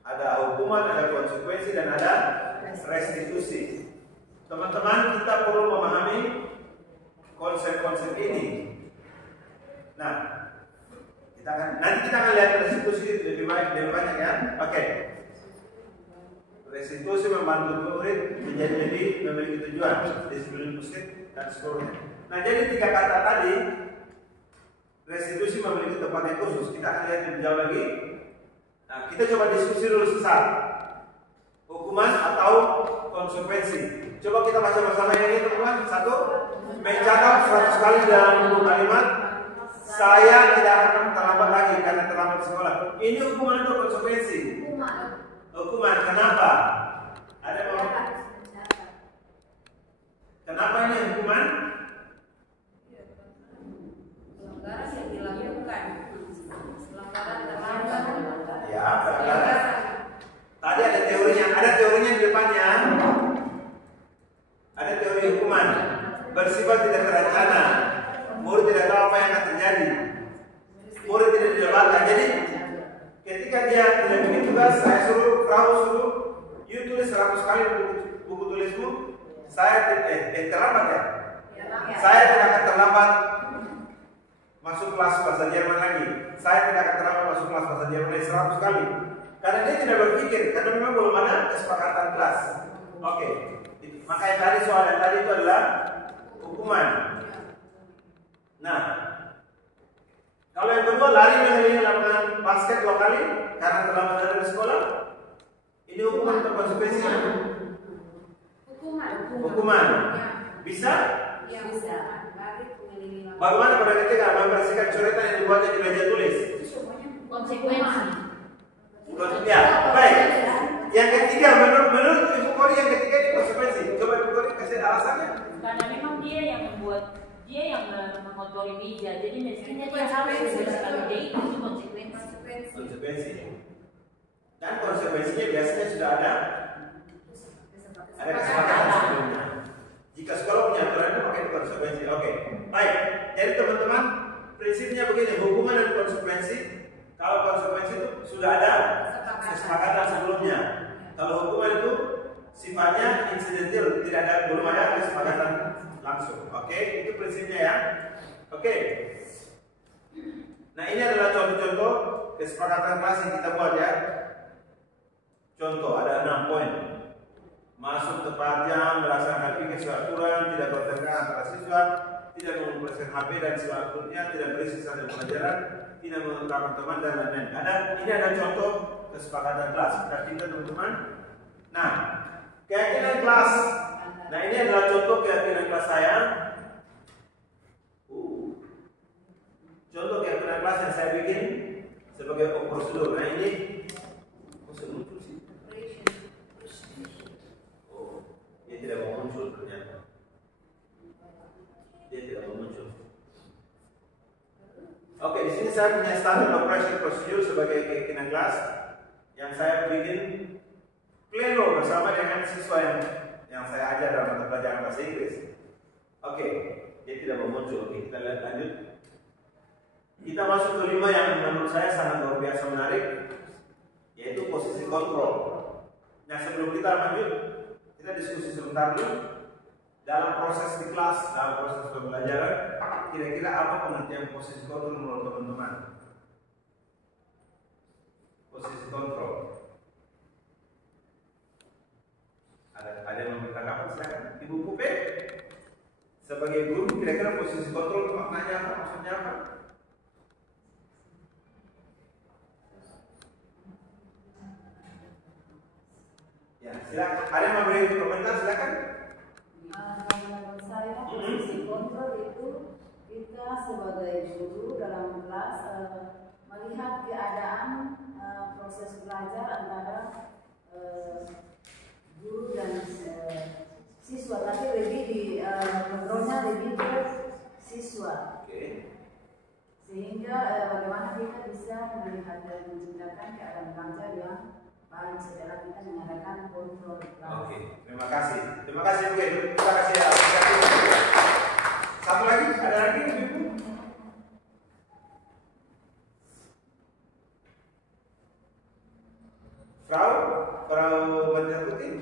Ada hukuman, ada konsekuensi, dan ada restitusi. Teman-teman, kita perlu memahami konsep-konsep ini. Nah, nanti kita akan lihat restitusi lebih banyak ya. Oke. Restitusi membantu murid menjadi lebih memiliki tujuan, disiplin positif dan seterusnya. Nah, jadi 3 kata tadi, restitusi memiliki tempat yang khusus. Kita akan lihat lebih jauh lagi. Nah, kita coba diskusi dulu sesaat. Hukuman atau konsekuensi. Coba kita baca bersama ini teman-teman. 1. Mencatat 100 kali dalam 10 kalimat. Saya tidak akan terlambat lagi karena terlambat sekolah. Ini hukuman atau konsekuensi? Hukuman. Kenapa? Ada apa? Kenapa ini hukuman? Pelanggaran yang dilakukan. Pelanggaran terlambat. Ya, pelanggaran. Tadi ada teorinya di depannya. Ada teori hukuman. Bersifat tidak terencana. Murid tidak tahu apa yang akan terjadi. Murid tidak dilebatkan. Jadi ketika dia tidak bikin tugas, saya suruh, you tulis 100 kali buku tulismu. Saya terlambat ya. Saya tidak akan terlambat masuk kelas bahasa Jerman lagi. Saya tidak akan terlambat masuk kelas bahasa Jerman 100 kali. Karena dia tidak berpikir, karena memang belum ada kesepakatan kelas. Oke. Makanya tadi soal yang tadi itu adalah hukuman. Nah, kalau yang kedua lari mengelilingi lapangan basket 2 kali karena terlambat dari sekolah, ini hukuman atau konsekuensi? Hukuman. Bisa? Ya, bisa. Lari mengelilingi lapangan. Bagaimana pada ketika membersihkan coretan yang dibuatnya di meja tulis? Konsekuensi. Ya, baik. Yang ketiga, menurut Ibu Kori yang ketiga ini konsekuensi. Coba Ibu Kori kasih alasannya. Karena memang dia yang membuat, dia yang mengotori meja, jadi mestinya dia harus membersihkan meja itu konsekuensi. Konsekuensi. Dan konsekuensinya biasanya sudah ada kesepakatan sebelumnya. Jika sekolah punya aturan maka itu konsekuensi. Oke, baik. Jadi teman-teman, prinsipnya begini, hukuman dan konsekuensi. Kalau konsekuensi itu sudah ada kesepakatan sebelumnya. Kalau hukuman itu sifatnya insidental, tidak ada, belum ada kesepakatan langsung. Oke, itu prinsipnya ya. Oke. Nah, ini adalah contoh-contoh kesepakatan kelas yang kita buat ya. Contoh, ada 6 poin. Masuk tepat jam, melaksanakan pikir sesuai aturan, tidak bertengkar antara siswa, tidak mengumpulkan HP dan selanjutnya, tidak berisi sambil pelajaran, tidak mengungkapkan teman dan lain-lain. Ini ada contoh kesepakatan kelas. Kita tindak teman-teman. Nah, keyakinan kelas. Nah, ini adalah contoh keyakinan kelas saya. Contoh keyakinan kelas yang saya bikin sebagai prosedur. Nah, ini muncul sih. Oh, dia tidak mau muncul ternyata. Dia tidak mau muncul. Oke, di sini saya punya standard operation procedure sebagai keyakinan kelas yang saya bikin pleno bersama dengan siswa yang saya ajar dalam mata pelajaran bahasa Inggris. Oke, dia tidak mau muncul. Oke, kita lihat lanjut. Kita masuk ke 5 yang menurut saya sangat luar biasa menarik, yaitu posisi kontrol. Nah, sebelum kita lanjut, kita diskusi sebentar dulu. Dalam proses di kelas, dalam proses pembelajaran, kira-kira apa pengertian posisi kontrol menurut teman-teman? Posisi kontrol. Ada yang bertanggapan? Silakan. Ibu Pupe, sebagai guru, kira-kira posisi kontrol itu maknanya apa? Maksudnya apa? Ya, silakan. Ada yang memberi komentar? Silakan. Menurut saya posisi kontrol itu kita sebagai guru dalam kelas melihat keadaan proses belajar antara guru dan siswa, tapi lebih di kontrolnya lebih ke siswa. Sehingga bagaimana kita bisa melihat dan menciptakan keadaan belajar yang baik setelah kita mengadakan kontrol kelas. Oke, terima kasih. Terima kasih Bu. Terima kasih ya. Satu lagi, ada lagi Ibu? Frau Menteri Putih.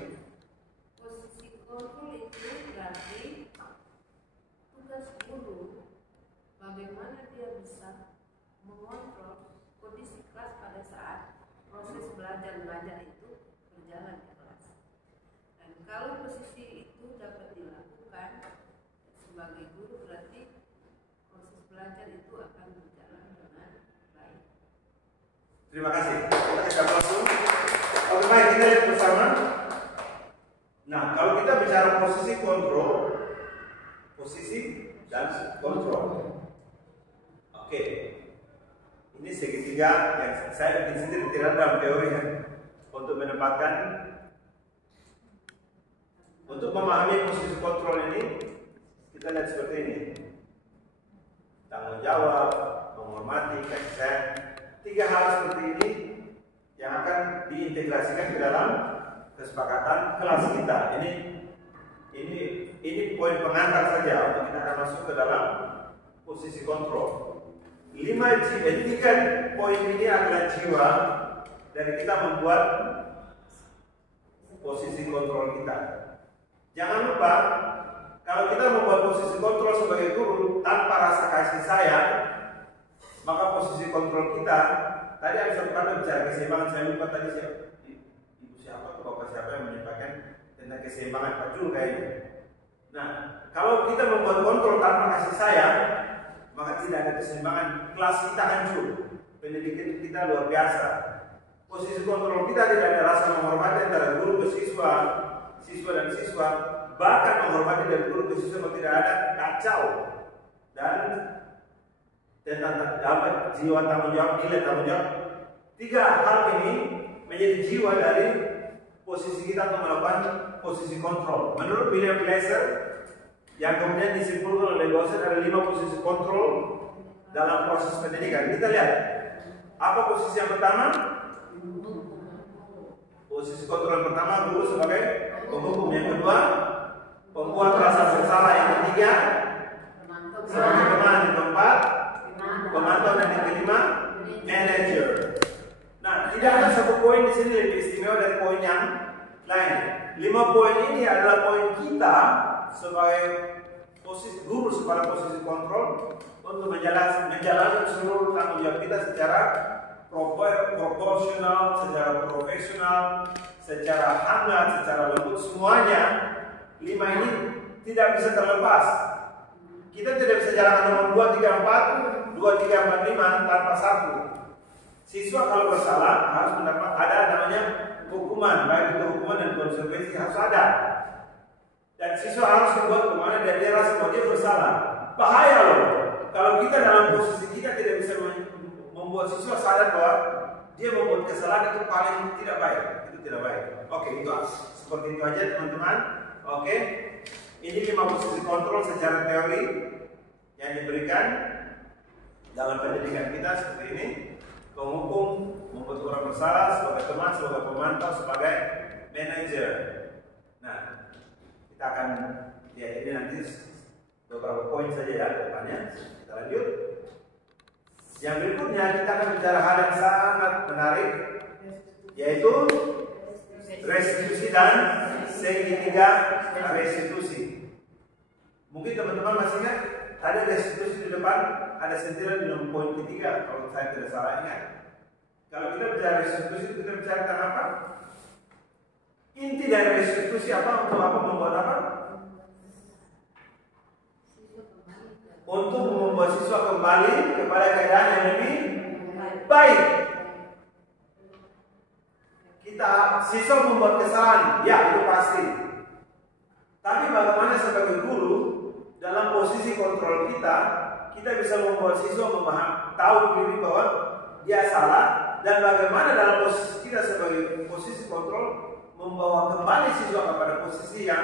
Posisi kontrol itu berarti tugas guru bagaimana dia bisa mengontrol kondisi kelas pada saat proses belajar itu berjalan di kelas. Dan kalau posisi itu dapat dilakukan sebagai guru, berarti proses belajar itu akan berjalan dengan baik. Terima kasih. Kita kasih aplaus. Oke, baik, kita lihat bersama. Nah, kalau kita bicara posisi kontrol, posisi dan kontrol. Oke. Ini segitiga yang saya bikin sendiri, tidak dalam teori ya. Untuk menempatkan, untuk memahami posisi kontrol ini, kita lihat seperti ini. Tanggung jawab, menghormati, kasih sayang. 3 hal seperti ini yang akan diintegrasikan ke dalam kesepakatan kelas kita. Ini poin pengantar saja untuk kita akan masuk ke dalam posisi kontrol. 3 poin ini adalah jiwa dari kita membuat posisi kontrol kita. Jangan lupa, kalau kita membuat posisi kontrol sebagai guru tanpa rasa kasih sayang, maka posisi kontrol kita tadi ada satu kata bicara keseimbangan. Saya lupa tadi ibu siapa atau bapak siapa yang menyampaikan tentang keseimbangan, Pak Jul kayaknya. Nah, kalau kita membuat kontrol tanpa kasih sayang, maka tidak ada keseimbangan. Kelas kita hancur, pendidikan kita luar biasa. Posisi kontrol kita tidak ada rasa menghormati antara guru ke siswa, siswa dan siswa, bahkan menghormati dari guru ke siswa kalau tidak ada, kacau. Dan tentang jiwa tanggung jawab, nilai tanggung jawab. 3 hal ini menjadi jiwa dari posisi kita untuk melakukan posisi kontrol. Menurut William Glasser, yang kemudian disimpulkan oleh dosen, ada 5 posisi kontrol dalam proses pendidikan. Kita lihat, apa posisi yang pertama? Posisi kontrol pertama, guru sebagai penghukum. Yang kedua, pembuat rasa bersalah. Yang ketiga, sebagai teman. Yang keempat, pemantau. Dan yang kelima, manager. Nah, tidak ada satu poin di sini lebih istimewa dari poin yang lain. 5 poin ini adalah poin kita sebagai posisi guru, sebagai posisi kontrol untuk menjalankan seluruh tanggung jawab kita secara proporsional, secara profesional, secara hangat, secara lembut. Semuanya 5 ini tidak bisa terlepas. Kita tidak bisa jalankan nomor 2, 3, 4, 2, 3, 4, 5 tanpa 1. Siswa kalau bersalah harus mendapat ada namanya hukuman, baik itu hukuman dan konsekuensi harus ada. Dan siswa harus dibuat kemana dan dia rasa bahwa dia bersalah. Bahaya loh kalau kita dalam posisi kita tidak bisa membuat siswa sadar bahwa dia membuat kesalahan, itu paling tidak baik. Itu tidak baik. Oke, itu seperti itu aja teman-teman. Oke, ini 5 posisi kontrol secara teori yang diberikan dalam pendidikan kita seperti ini. Penghukum, membuat orang bersalah, sebagai teman, sebagai pemantau, sebagai manajer. Nah, kita akan lihat ini nanti beberapa poin saja ya depannya. Kita lanjut. Yang berikutnya kita akan bicara hal yang sangat menarik, yaitu restitusi dan segitiga restitusi. Mungkin teman-teman masih ingat ada restitusi di depan, ada sentilan di nomor poin ketiga kalau saya tidak salah ingat. Kalau kita bicara restitusi, kita bicara tentang apa? Inti dari restitusi apa? Untuk apa? Membuat apa? Untuk membuat siswa kembali kepada keadaan yang lebih baik. Siswa membuat kesalahan, ya itu pasti. Tapi bagaimana sebagai guru dalam posisi kontrol kita bisa membuat siswa tahu diri bahwa dia salah, dan bagaimana dalam posisi kita sebagai posisi kontrol membawa kembali siswa kepada posisi yang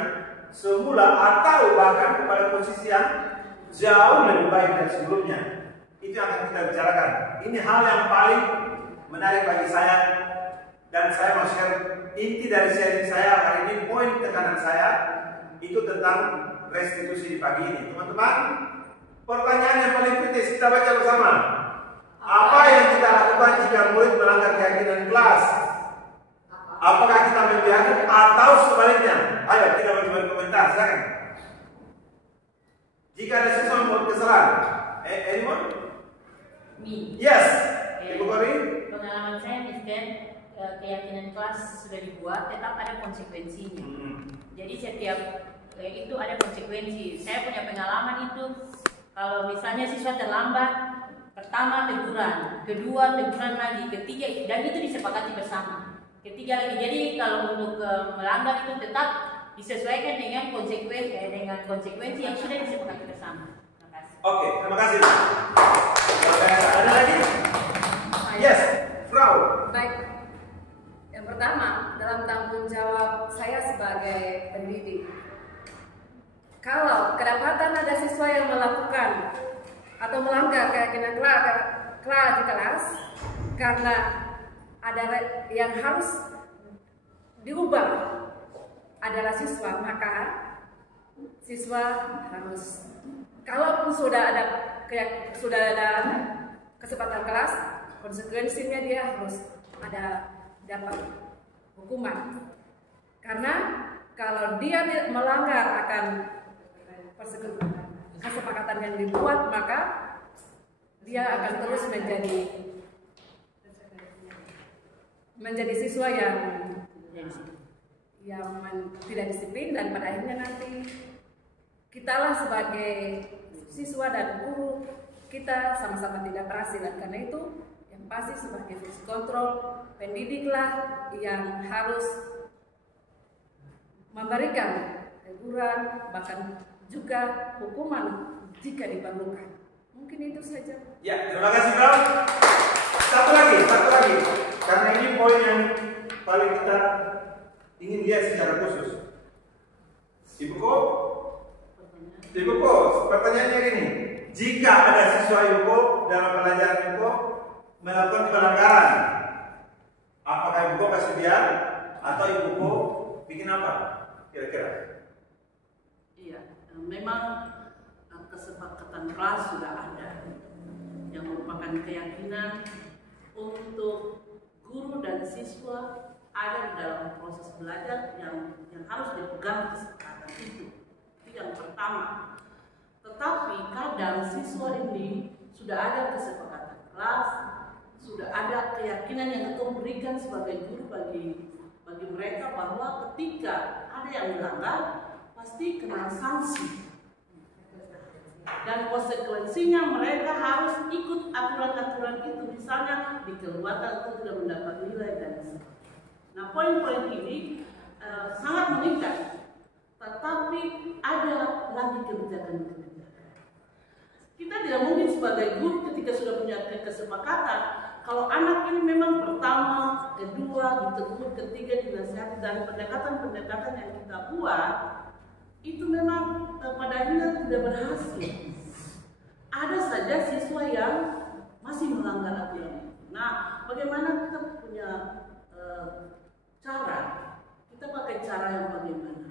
semula atau bahkan kepada posisi yang jauh lebih baik dari sebelumnya. Itu yang akan kita bicarakan. Ini hal yang paling menarik bagi saya, dan saya mau share inti dari sharing saya hari ini. Poin tekanan saya itu tentang restitusi di pagi ini. Teman-teman, pertanyaan yang paling kritis kita baca bersama. Apa yang kita lakukan jika murid melanggar keyakinan kelas? Apakah kita membiarkan atau sebaliknya? Ayo kita beri komentar, silakan. Jika ada siswa membuat kesalahan, anyone? Me. Yes. Ibu Kori? Pengalaman saya, Mister, keyakinan kelas sudah dibuat, tetap ada konsekuensinya. Jadi setiap itu ada konsekuensi. Saya punya pengalaman itu, kalau misalnya siswa terlambat, pertama teguran, kedua teguran lagi, ketiga, dan itu disepakati bersama. Ketiga lagi. Jadi kalau untuk melanggar itu tetap disesuaikan dengan konsekuensi yang sudah disepakati bersama. Terima kasih. Oke, terima kasih. Ada lagi? Yes, Frau. Baik. Yang pertama, dalam tanggung jawab saya sebagai pendidik, kalau kedapatan ada siswa yang melakukan atau melanggar keyakinan kelas di kelas karena ada yang harus diubah adalah siswa, maka siswa harus, kalaupun sudah ada kesempatan kelas, konsekuensinya dia harus dapat hukuman. Karena kalau dia melanggar akan kesepakatan yang dibuat, maka dia akan terus menjadi siswa yang tidak disiplin, dan pada akhirnya nanti kitalah sebagai siswa dan guru kita sama-sama tidak berhasil. Dan karena itu yang pasti sebagai fungsi kontrol, pendidiklah yang harus memberikan teguran, bahkan juga hukuman jika diperlukan. Mungkin itu saja. Ya, terima kasih Bro. Satu lagi. Karena ini poin yang paling kita ingin lihat secara khusus. Ibu Ko, pertanyaannya gini. Jika ada siswa Ibu Ko dalam pelajaran Ibu Ko melakukan pelanggaran, apakah Ibu Ko kasih dia atau Ibu Ko bikin apa? Kira-kira? Iya, memang kesepakatan kelas sudah ada yang merupakan keyakinan untuk guru dan siswa ada di dalam proses belajar yang harus dipegang kesepakatan itu yang pertama. Tetapi kadang siswa ini sudah ada kesepakatan kelas, sudah ada keyakinan yang kita berikan sebagai guru bagi mereka bahwa ketika ada yang melanggar pasti kena sanksi. Dan konsekuensinya mereka harus ikut aturan-aturan itu, misalnya dikeluarkan atau tidak mendapat nilai dan sebagainya. Nah, poin-poin ini sangat mengikat, tetapi ada lagi kebijakan-kebijakan. Kita tidak mungkin sebagai guru ketika sudah punya kesepakatan, kalau anak ini memang pertama, kedua, ditegur, ketiga, dinasihati, dan pendekatan-pendekatan yang kita buat itu memang pada akhirnya tidak berhasil. Ada saja siswa yang masih melanggar aturan. Nah, bagaimana kita punya cara? Kita pakai cara yang bagaimana?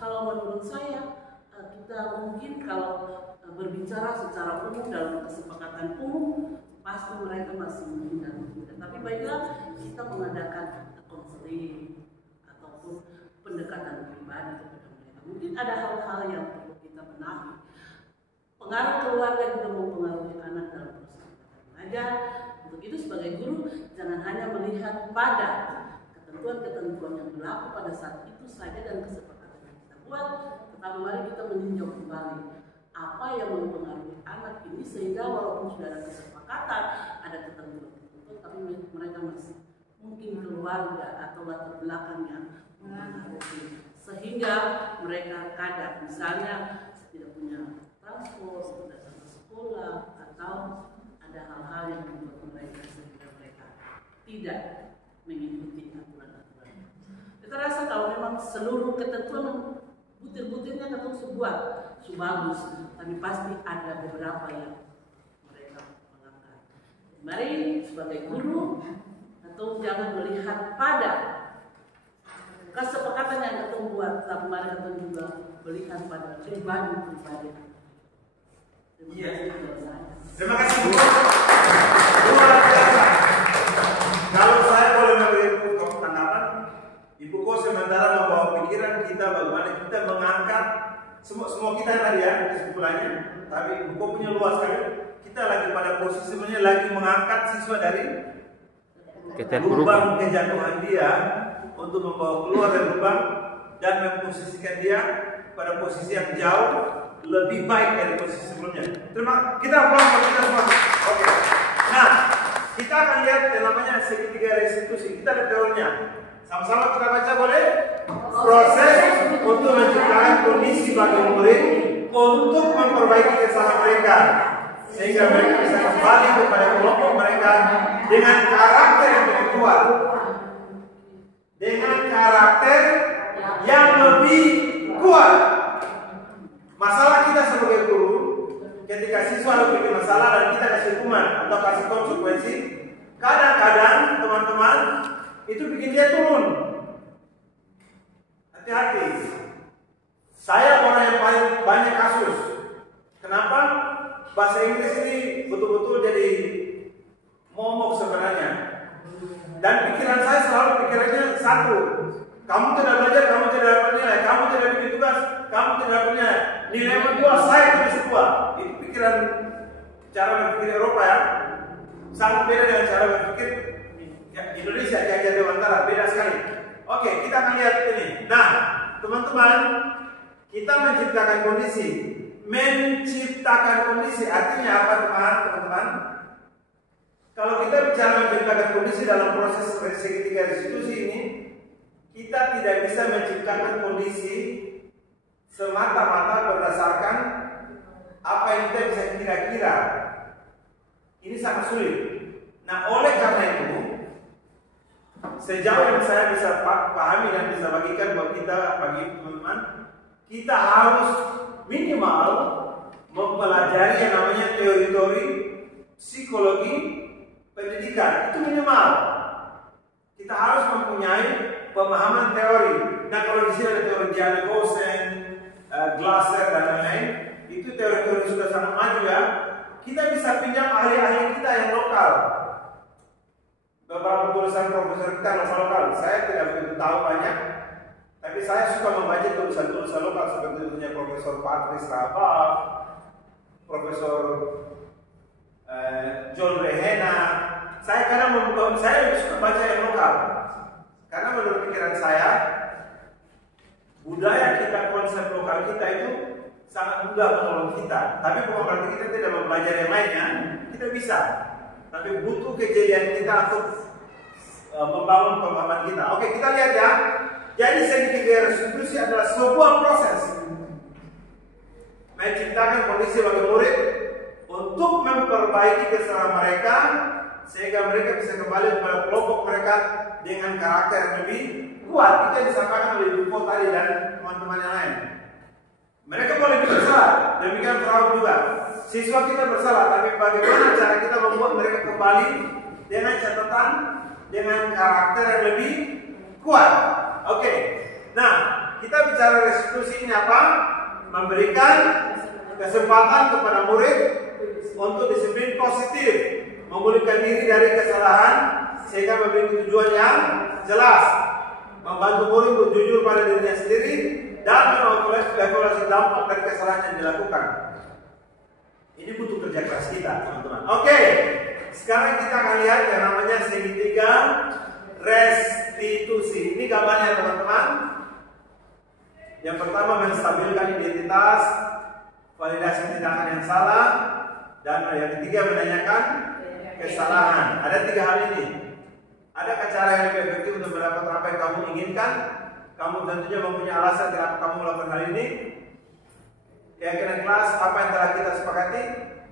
Kalau menurut saya kita mungkin kalau berbicara secara umum dalam kesepakatan umum pasti mereka masih menghindar. Tapi baiklah kita mengadakan konseling ataupun pendekatan pribadi kepada mereka. Mungkin ada hal-hal yang perlu kita benahi. Pengaruh keluarga juga mempengaruhi anak dalam proses belajar. Untuk itu sebagai guru jangan hanya melihat pada ketentuan-ketentuan yang berlaku pada saat itu saja dan kesepakatan yang kita buat, tetapi mari kita meninjau kembali apa yang mempengaruhi anak ini sehingga walaupun sudah ada kesepakatan, ada ketentuan-ketentuan, tapi mereka masih mungkin keluarga atau latar belakang yang mempengaruhi, sehingga mereka kadang misalnya tidak punya transport, datang ke sekolah, atau ada hal-hal yang membuat mereka sehingga mereka tidak mengikuti aturan-aturan. Kita rasa kalau memang seluruh ketentuan butir-butirnya ketemu sebuah bagus, tapi pasti ada beberapa yang mereka melanggar. Mari sebagai guru atau jangan melihat pada kesepakatan yang kita buat, tapi mari kita juga melihat pada pribadi-pribadi. Terima kasih Bu. Luar biasa. Kalau saya boleh memberi tanggapan, Ibu Ko sementara membawa pikiran kita bagaimana kita mengangkat semua kita tadi ya kesimpulannya, tapi Ibu Ko punya luas sekali. Kita lagi pada posisi sebenarnya lagi mengangkat siswa dari lubang kejatuhan dia untuk membawa keluar dari lubang dan memposisikan dia pada posisi yang jauh lebih baik dari posisi sebelumnya. Kita pulang kita semua. Oke. Nah, kita akan lihat yang namanya segitiga restitusi. Kita ada teorinya. Sama-sama kita baca boleh? Proses untuk menciptakan kondisi bagi murid untuk memperbaiki kesalahan mereka sehingga mereka bisa kembali kepada kelompok mereka dengan karakter yang lebih kuat, dengan karakter yang lebih kuat. Masalah kita sebagai guru, ketika siswa bikin masalah dan kita kasih hukuman atau kasih konsekuensi, kadang-kadang teman-teman itu bikin dia turun. Hati-hati. Saya orang yang paling banyak kasus. Kenapa? Bahasa Inggris ini betul-betul jadi momok sebenarnya. Dan pikiran saya selalu pikirannya satu. Kamu tidak belajar, kamu tidak dapat nilai, kamu tidak bikin tugas, kamu tidak punya nilai yang dua, saya tulis dua. Itu pikiran cara berpikir Eropa ya, sangat beda dengan cara berpikir Indonesia, Jawa Dewantara, beda sekali. Oke, kita akan lihat ini. Nah, teman-teman, kita menciptakan kondisi. Menciptakan kondisi artinya apa, teman-teman? Kalau kita bicara menciptakan kondisi dalam proses segitiga restitusi ini, kita tidak bisa menciptakan kondisi semata-mata berdasarkan apa yang kita bisa kira-kira. Ini sangat sulit. Nah, oleh karena itu, sejauh yang saya bisa pahami dan bisa bagikan buat kita, bagi teman-teman, kita harus minimal mempelajari yang namanya teori-teori psikologi pendidikan. Itu minimal. Kita harus mempunyai pemahaman teori. Nah, kalau di sini ada teori Diana Gosen, Glasser dan lain-lain, itu teori-teori sudah sangat maju ya. Kita bisa pinjam ahli-ahli kita yang lokal. Beberapa tulisan profesor kita lokal. Saya tidak begitu tahu banyak, tapi saya suka membaca tulisan-tulisan lokal seperti tulisannya Profesor Patrice Rabat, Profesor John Rehena. Saya lebih suka baca yang lokal, karena menurut pikiran saya, budaya kita, konsep lokal kita itu sangat mudah menolong kita. Tapi bukan berarti kita tidak mempelajari yang lainnya, kita bisa. Tapi butuh kejelian kita untuk membangun pemahaman kita. Oke, kita lihat ya. Jadi segitiga restitusi adalah sebuah proses menciptakan kondisi bagi murid untuk memperbaiki kesalahan mereka sehingga mereka bisa kembali kepada kelompok mereka dengan karakter yang lebih kuat. Itu yang disampaikan oleh Dupo tadi dan teman-teman yang lain. Mereka boleh bersalah, demikian perahu juga. Siswa kita bersalah, tapi bagaimana cara kita membuat mereka kembali dengan catatan, dengan karakter yang lebih kuat. Oke, nah kita bicara restitusi ini apa? Memberikan kesempatan kepada murid untuk disiplin positif, memulihkan diri dari kesalahan sehingga memiliki tujuan yang jelas, membantu murid untuk jujur pada dirinya sendiri dan mengevaluasi dampak dari kesalahan yang dilakukan. Ini butuh kerja keras kita, teman-teman. Oke, sekarang kita akan lihat yang namanya segitiga restitusi. Ini gambarnya, teman-teman. Yang pertama menstabilkan identitas, validasi tindakan yang salah, dan yang ketiga menanyakan kesalahan. Ada 3 hal ini. Adakah cara yang lebih efektif untuk mendapatkan apa yang kamu inginkan? Kamu tentunya mempunyai alasan kenapa kamu melakukan hal ini. Keyakinan kelas, apa yang telah kita sepakati?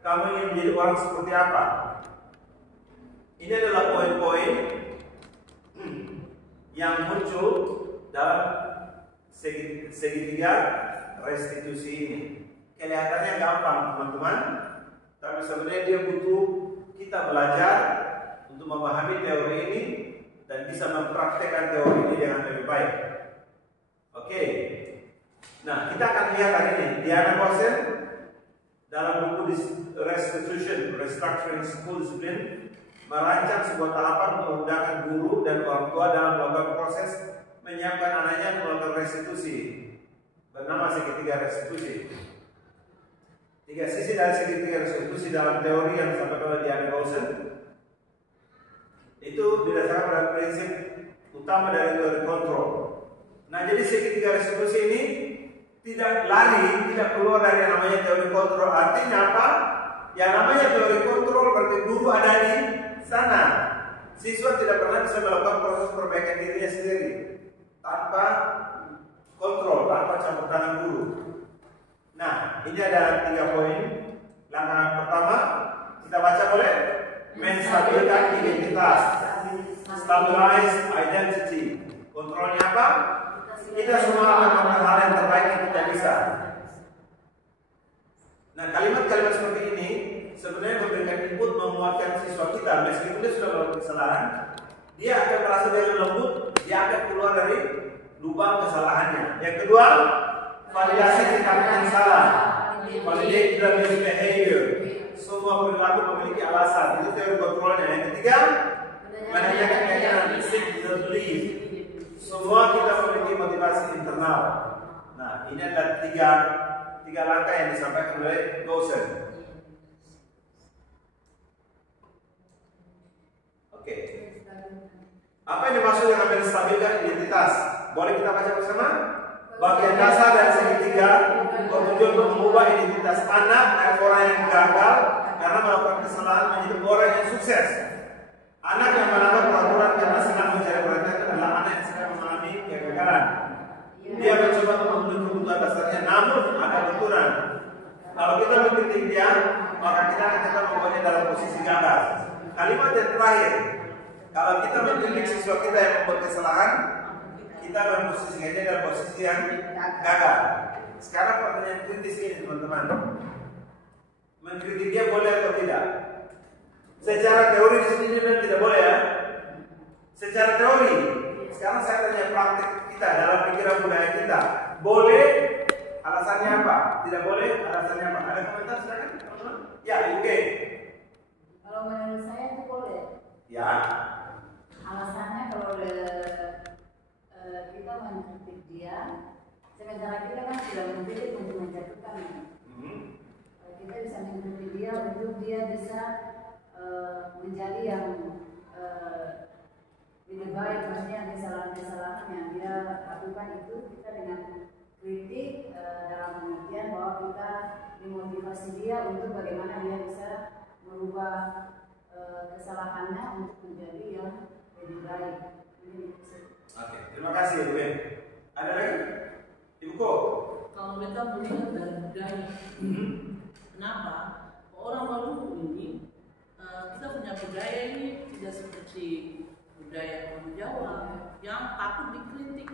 Kamu ingin menjadi orang seperti apa? Ini adalah poin-poin yang muncul dalam segitiga restitusi ini. Kelihatannya gampang, teman-teman, tapi sebenarnya dia butuh kita belajar untuk memahami teori ini dan bisa mempraktekkan teori ini dengan lebih baik. Oke. Nah, kita akan lihat hari ini Diana Gosen dalam buku Restructuring School Discipline merancang sebuah tahapan untuk memudahkan guru dan orang tua dalam melakukan proses menyiapkan anaknya untuk melakukan restitusi, bernama segitiga restitusi. 3 sisi dari segitiga restitusi dalam teori yang disampaikan oleh Diana Gosen itu didasarkan pada prinsip utama dari teori kontrol. Nah, jadi segitiga restitusi ini tidak lari, tidak keluar dari yang namanya teori kontrol. Artinya apa? Yang namanya teori kontrol berarti guru ada di sana. Siswa tidak pernah bisa melakukan proses perbaikan dirinya sendiri tanpa kontrol, tanpa campur tangan guru. Nah, ini ada 3 poin. Langkah pertama, kita baca boleh? Menstabilkan identitas, stabilize identity. Kontrolnya apa? Kita semua akan melakukan hal yang terbaik yang kita bisa. Nah, kalimat-kalimat seperti ini sebenarnya memberikan input menguatkan siswa kita. Meskipun dia sudah melakukan kesalahan, dia akan merasa dengan lembut, dia akan keluar dari lubang kesalahannya. Yang kedua, validasi tindakan yang salah. Validate the misbehavior. Semua perilaku memiliki alasan. Itu teori kontrolnya. Yang ketiga, menanyakan keyakinan, seek the belief. Semua kita memiliki motivasi internal. Nah, ini adalah tiga langkah yang disampaikan oleh Gosen. Oke. Apa yang dimaksud dengan menstabilkan identitas? Boleh kita baca bersama? Bagian dasar dari segitiga bertujuan untuk mengubah identitas anak dari orang yang gagal karena melakukan kesalahan menjadi orang yang sukses. Anak yang melanggar peraturan karena senang mencari perhatian adalah anak yang sedang mengalami kegagalan. Dia mencoba untuk memenuhi kebutuhan dasarnya, namun ada benturan. Kalau kita mengkritik dia, maka kita akan tetap membuatnya dalam posisi gagal. Kalimat yang terakhir, kalau kita mengkritik siswa kita yang membuat kesalahan, kita memposisikannya dalam posisi yang gagal. Sekarang pertanyaan kritis ini teman-teman, mengkritik dia boleh atau tidak? Secara teori di sini memang tidak boleh ya. Secara teori, sekarang saya tanya praktik kita dalam pikiran budaya kita, boleh? Alasannya apa? Tidak boleh? Alasannya apa? Ada komentar silakan teman-teman? Ya, oke. Kalau menurut saya itu boleh. Ya. Alasannya kalau kita mengkritik dia, sementara kita kan tidak mengkritik untuk menjatuhkan. Kita bisa mengkritik dia untuk dia bisa menjadi yang lebih baik, maksudnya kesalahan-kesalahan yang dia lakukan itu kita dengan kritik dalam pengertian bahwa kita memotivasi dia untuk bagaimana dia bisa merubah kesalahannya untuk menjadi yang lebih baik. Oke, terima kasih Ibu Ben. Ada lagi? Ibu Ko? Kalau kita melihat dari budaya, kenapa orang Maluku ini kita punya budaya ini tidak seperti budaya orang Jawa yang takut dikritik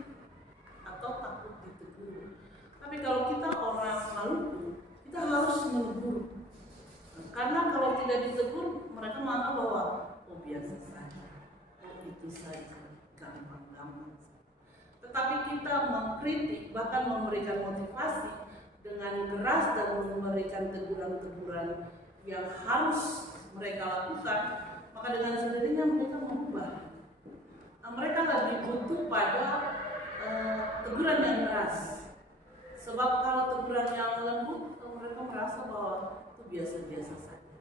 atau takut ditegur. Tapi kalau kita orang Maluku, kita harus menegur. Karena kalau tidak ditegur, mereka menganggap bahwa oh biasa saja, oh itu saja, gampang-gampang. Tetapi kita mengkritik, bahkan memberikan motivasi dengan keras dan memberikan teguran-teguran yang harus mereka lakukan, maka dengan sendirinya mereka mengubah. Mereka lebih butuh pada teguran yang keras. Sebab kalau teguran yang lembut, mereka merasa bahwa itu biasa-biasa saja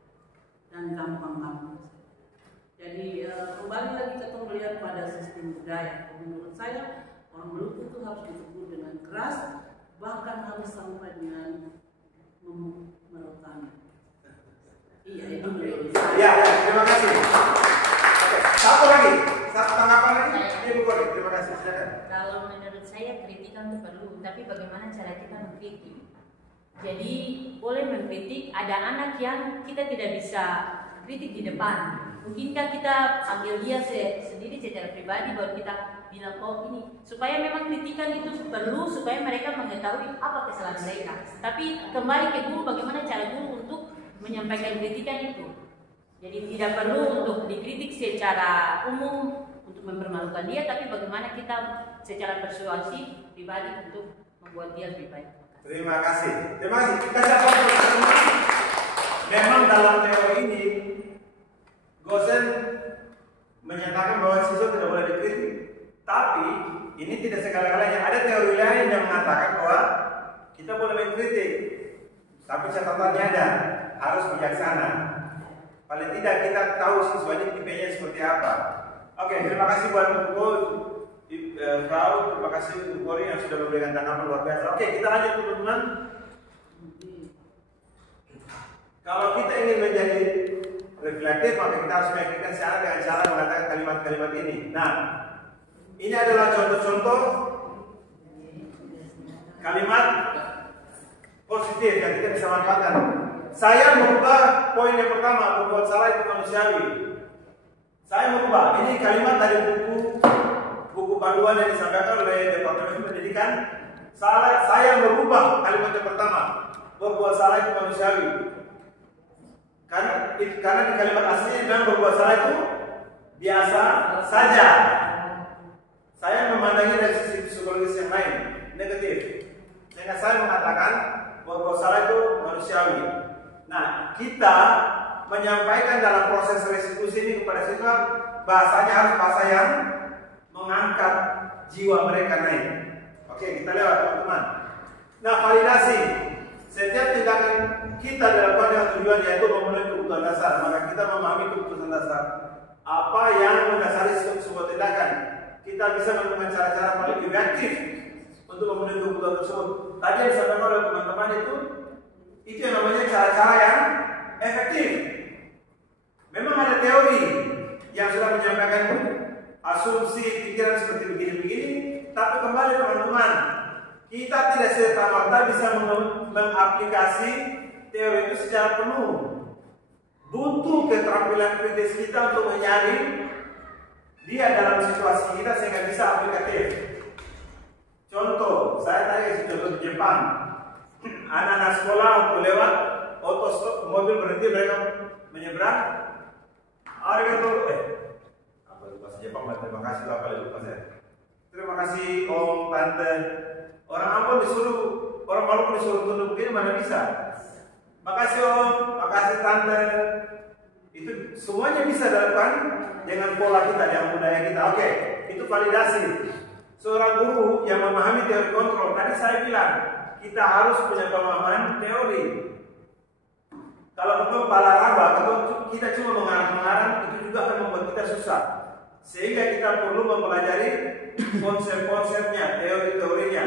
dan gampang-gampang. Jadi kembali lagi kita melihat pada sistem budaya. Menurut saya orang Maluku itu harus ditegur dengan keras, bahkan harus sampai dengan merotan. Iya, itu menurut saya. Ya, terima kasih. Oke, satu lagi, satu tanggapan lagi. Ibu Kori, terima kasih. Silakan. Kalau menurut saya kritikan itu perlu, tapi bagaimana cara kita mengkritik? Jadi boleh mengkritik, ada anak yang kita tidak bisa kritik di depan. Mungkinkah kita panggil dia sendiri secara pribadi baru kita bilang oh ini, supaya memang kritikan itu perlu supaya mereka mengetahui apa kesalahan mereka. Tapi kembali ke guru, bagaimana cara guru untuk menyampaikan kritikan itu. Jadi tidak perlu untuk dikritik secara umum untuk mempermalukan dia, tapi bagaimana kita secara persuasif pribadi untuk membuat dia lebih baik. Terima kasih. Terima kasih. Kita siapkan bersama. Memang dalam teori ini Gosen menyatakan bahwa siswa tidak boleh dikritik. Tapi ini tidak segala-galanya. Ada teori lain yang mengatakan bahwa kita boleh mengkritik. Tapi catatannya ada, harus bijaksana. Paling tidak kita tahu siswanya tipenya seperti apa. Oke, terima kasih buat Ibu Frau, terima kasih untuk Kori yang sudah memberikan tanggapan luar biasa. Oke, kita lanjut teman-teman. Kalau kita ingin menjadi reflektif, maka kita harus memikirkan secara dengan cara mengatakan kalimat-kalimat ini. Nah, ini adalah contoh-contoh kalimat positif yang kita bisa manfaatkan. Saya merubah poin yang pertama, berbuat salah itu manusiawi. Saya merubah. Ini kalimat dari buku panduan yang disampaikan oleh Departemen Pendidikan. Saya merubah kalimat yang pertama, berbuat salah itu manusiawi. Karena di kalimat aslinya bilang berbuat salah itu biasa saja. Saya memandangnya dari sisi psikologis yang lain, negatif. Sehingga saya mengatakan berbuat salah itu manusiawi. Nah, kita menyampaikan dalam proses restitusi ini kepada siswa, bahasanya harus bahasa yang mengangkat jiwa mereka naik. Oke, kita lewat teman-teman. Nah, validasi. Setiap tindakan kita dilakukan dengan tujuan yaitu memenuhi kebutuhan dasar, maka kita memahami kebutuhan dasar. apa yang mendasari sebuah tindakan. Kita bisa menemukan cara-cara paling efektif untuk memenuhi kebutuhan tersebut. Tadi yang disampaikan oleh teman-teman itu yang namanya cara-cara yang efektif. Memang ada teori yang sudah menyampaikan asumsi pikiran seperti begini-begini, tapi kembali teman-teman, kita tidak serta-merta bisa mengaplikasi teori itu secara penuh. Butuh keterampilan kritis kita untuk menyaring dia dalam situasi kita sehingga bisa aplikatif. Contoh, saya tadi kasih contoh di Jepang. Anak-anak sekolah waktu lewat auto stop, mobil berhenti, mereka menyeberang. Arigato, apa itu bahasa Jepang? Terima kasih Bapak, lupa saya. Terima kasih Om, Tante. Orang Ambon disuruh, orang Maluku disuruh tunduk begini mana bisa? Makasih Om, makasih Tante. Itu semuanya bisa dilakukan dengan pola kita, dengan budaya kita. Oke, itu validasi. Seorang guru yang memahami teori kontrol, tadi saya bilang kita harus punya pemahaman teori. Kalau betul kepala raba, kalau kita cuma mengarang-mengarang, itu juga akan membuat kita susah. Sehingga kita perlu mempelajari konsep-konsepnya, teori-teorinya.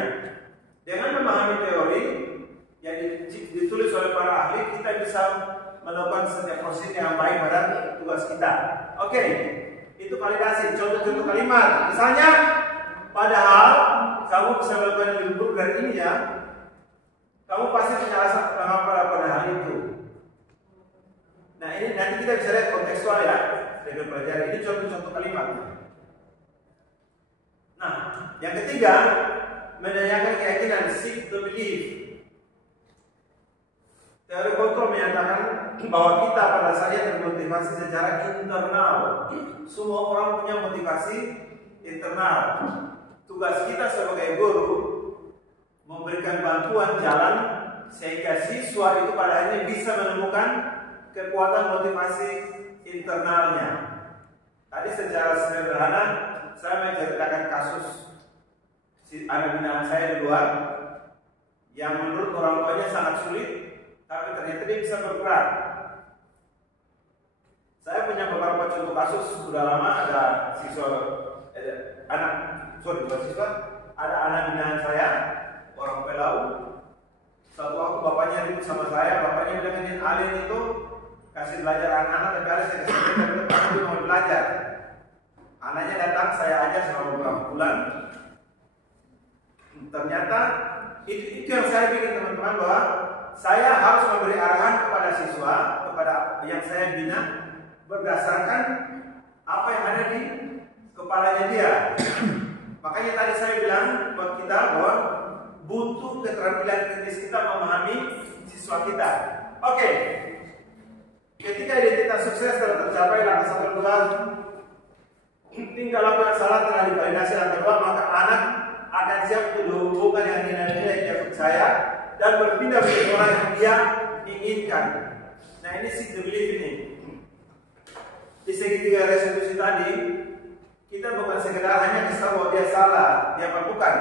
Dengan memahami teori yang ditulis oleh para ahli, kita bisa melakukan setiap proses yang baik pada tugas kita. Oke, itu validasi. Contoh-contoh kalimat, misalnya, padahal kamu bisa melakukan yang lebih buruk dari ini ya, kamu pasti punya rasa pada hal itu. Nah ini nanti kita bisa lihat kontekstual ya dengan pelajari. Ini contoh-contoh kalimat. Nah, yang ketiga, menanyakan keyakinan, seek the belief. Teori kontrol menyatakan bahwa kita pada dasarnya termotivasi secara internal. Semua orang punya motivasi internal. Tugas kita sebagai guru memberikan bantuan jalan sehingga siswa itu pada akhirnya bisa menemukan kekuatan motivasi internalnya. Tadi secara sederhana saya menceritakan kasus anak binaan saya di luar yang menurut orang tuanya sangat sulit, tapi ternyata dia bisa bergerak. Saya punya beberapa contoh kasus sudah lama. Ada siswa, ada anak binaan saya, orang Pelau. Satu waktu bapaknya ribut sama saya, bapaknya bilang ini Alin itu kasih belajar anak-anak, tapi Alin saya kasih belajar, tapi dia mau belajar. Anaknya datang, saya ajar selama beberapa bulan. Ternyata itu yang saya bikin teman-teman, bahwa saya harus memberi arahan kepada siswa, kepada yang saya bina berdasarkan apa yang ada di kepalanya dia. Makanya tadi saya bilang buat kita bahwa butuh keterampilan kritis kita memahami siswa kita. Oke. Ketika identitas sukses telah tercapai, langkah 1 2, tinggal lakukan salah telah divalidasi, langkah 2, maka anak akan siap untuk dihubungkan dengan nilai-nilai yang dia percaya dan berpindah menjadi orang yang dia inginkan. Nah ini seek the belief ini. Di segitiga restitusi tadi, kita bukan sekedar hanya bisa bahwa dia salah, dia bukan.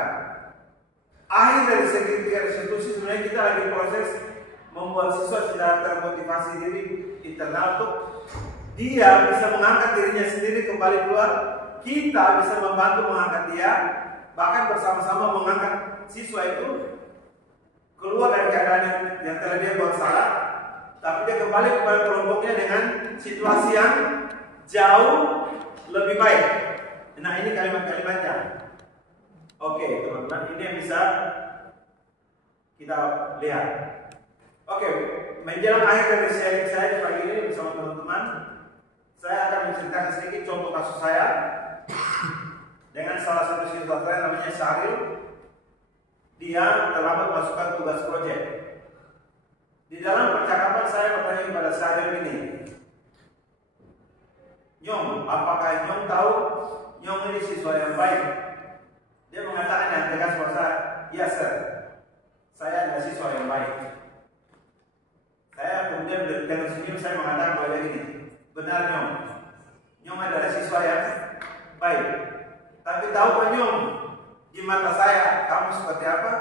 Akhir dari segitiga restitusi sebenarnya kita lagi proses membuat siswa sudah termotivasi diri internal untuk dia bisa mengangkat dirinya sendiri kembali keluar. Kita bisa membantu mengangkat dia, bahkan bersama-sama mengangkat siswa itu keluar dari keadaan yang telah dia buat salah, tapi dia kembali kepada kelompoknya dengan situasi yang jauh lebih baik. Nah ini kalimat-kalimatnya. Oke teman-teman, ini yang bisa kita lihat. Oke, menjelang akhir dari sharing saya di pagi ini bersama teman-teman, saya akan menceritakan sedikit contoh kasus saya dengan salah satu siswa saya namanya Syahril. Dia terlambat masukkan tugas proyek. Di dalam percakapan saya bertanya kepada Syahril ini, Nyong, apakah Nyong tahu Nyong ini siswa yang baik? Dia mengatakan yang tegas bahwa saya, iya sir, saya adalah siswa yang baik. Saya kemudian dengan senyum saya mengatakan kepada dia ini, benar Nyong, Nyong adalah siswa yang baik. Tapi tahukah Nyong, di mata saya kamu seperti apa?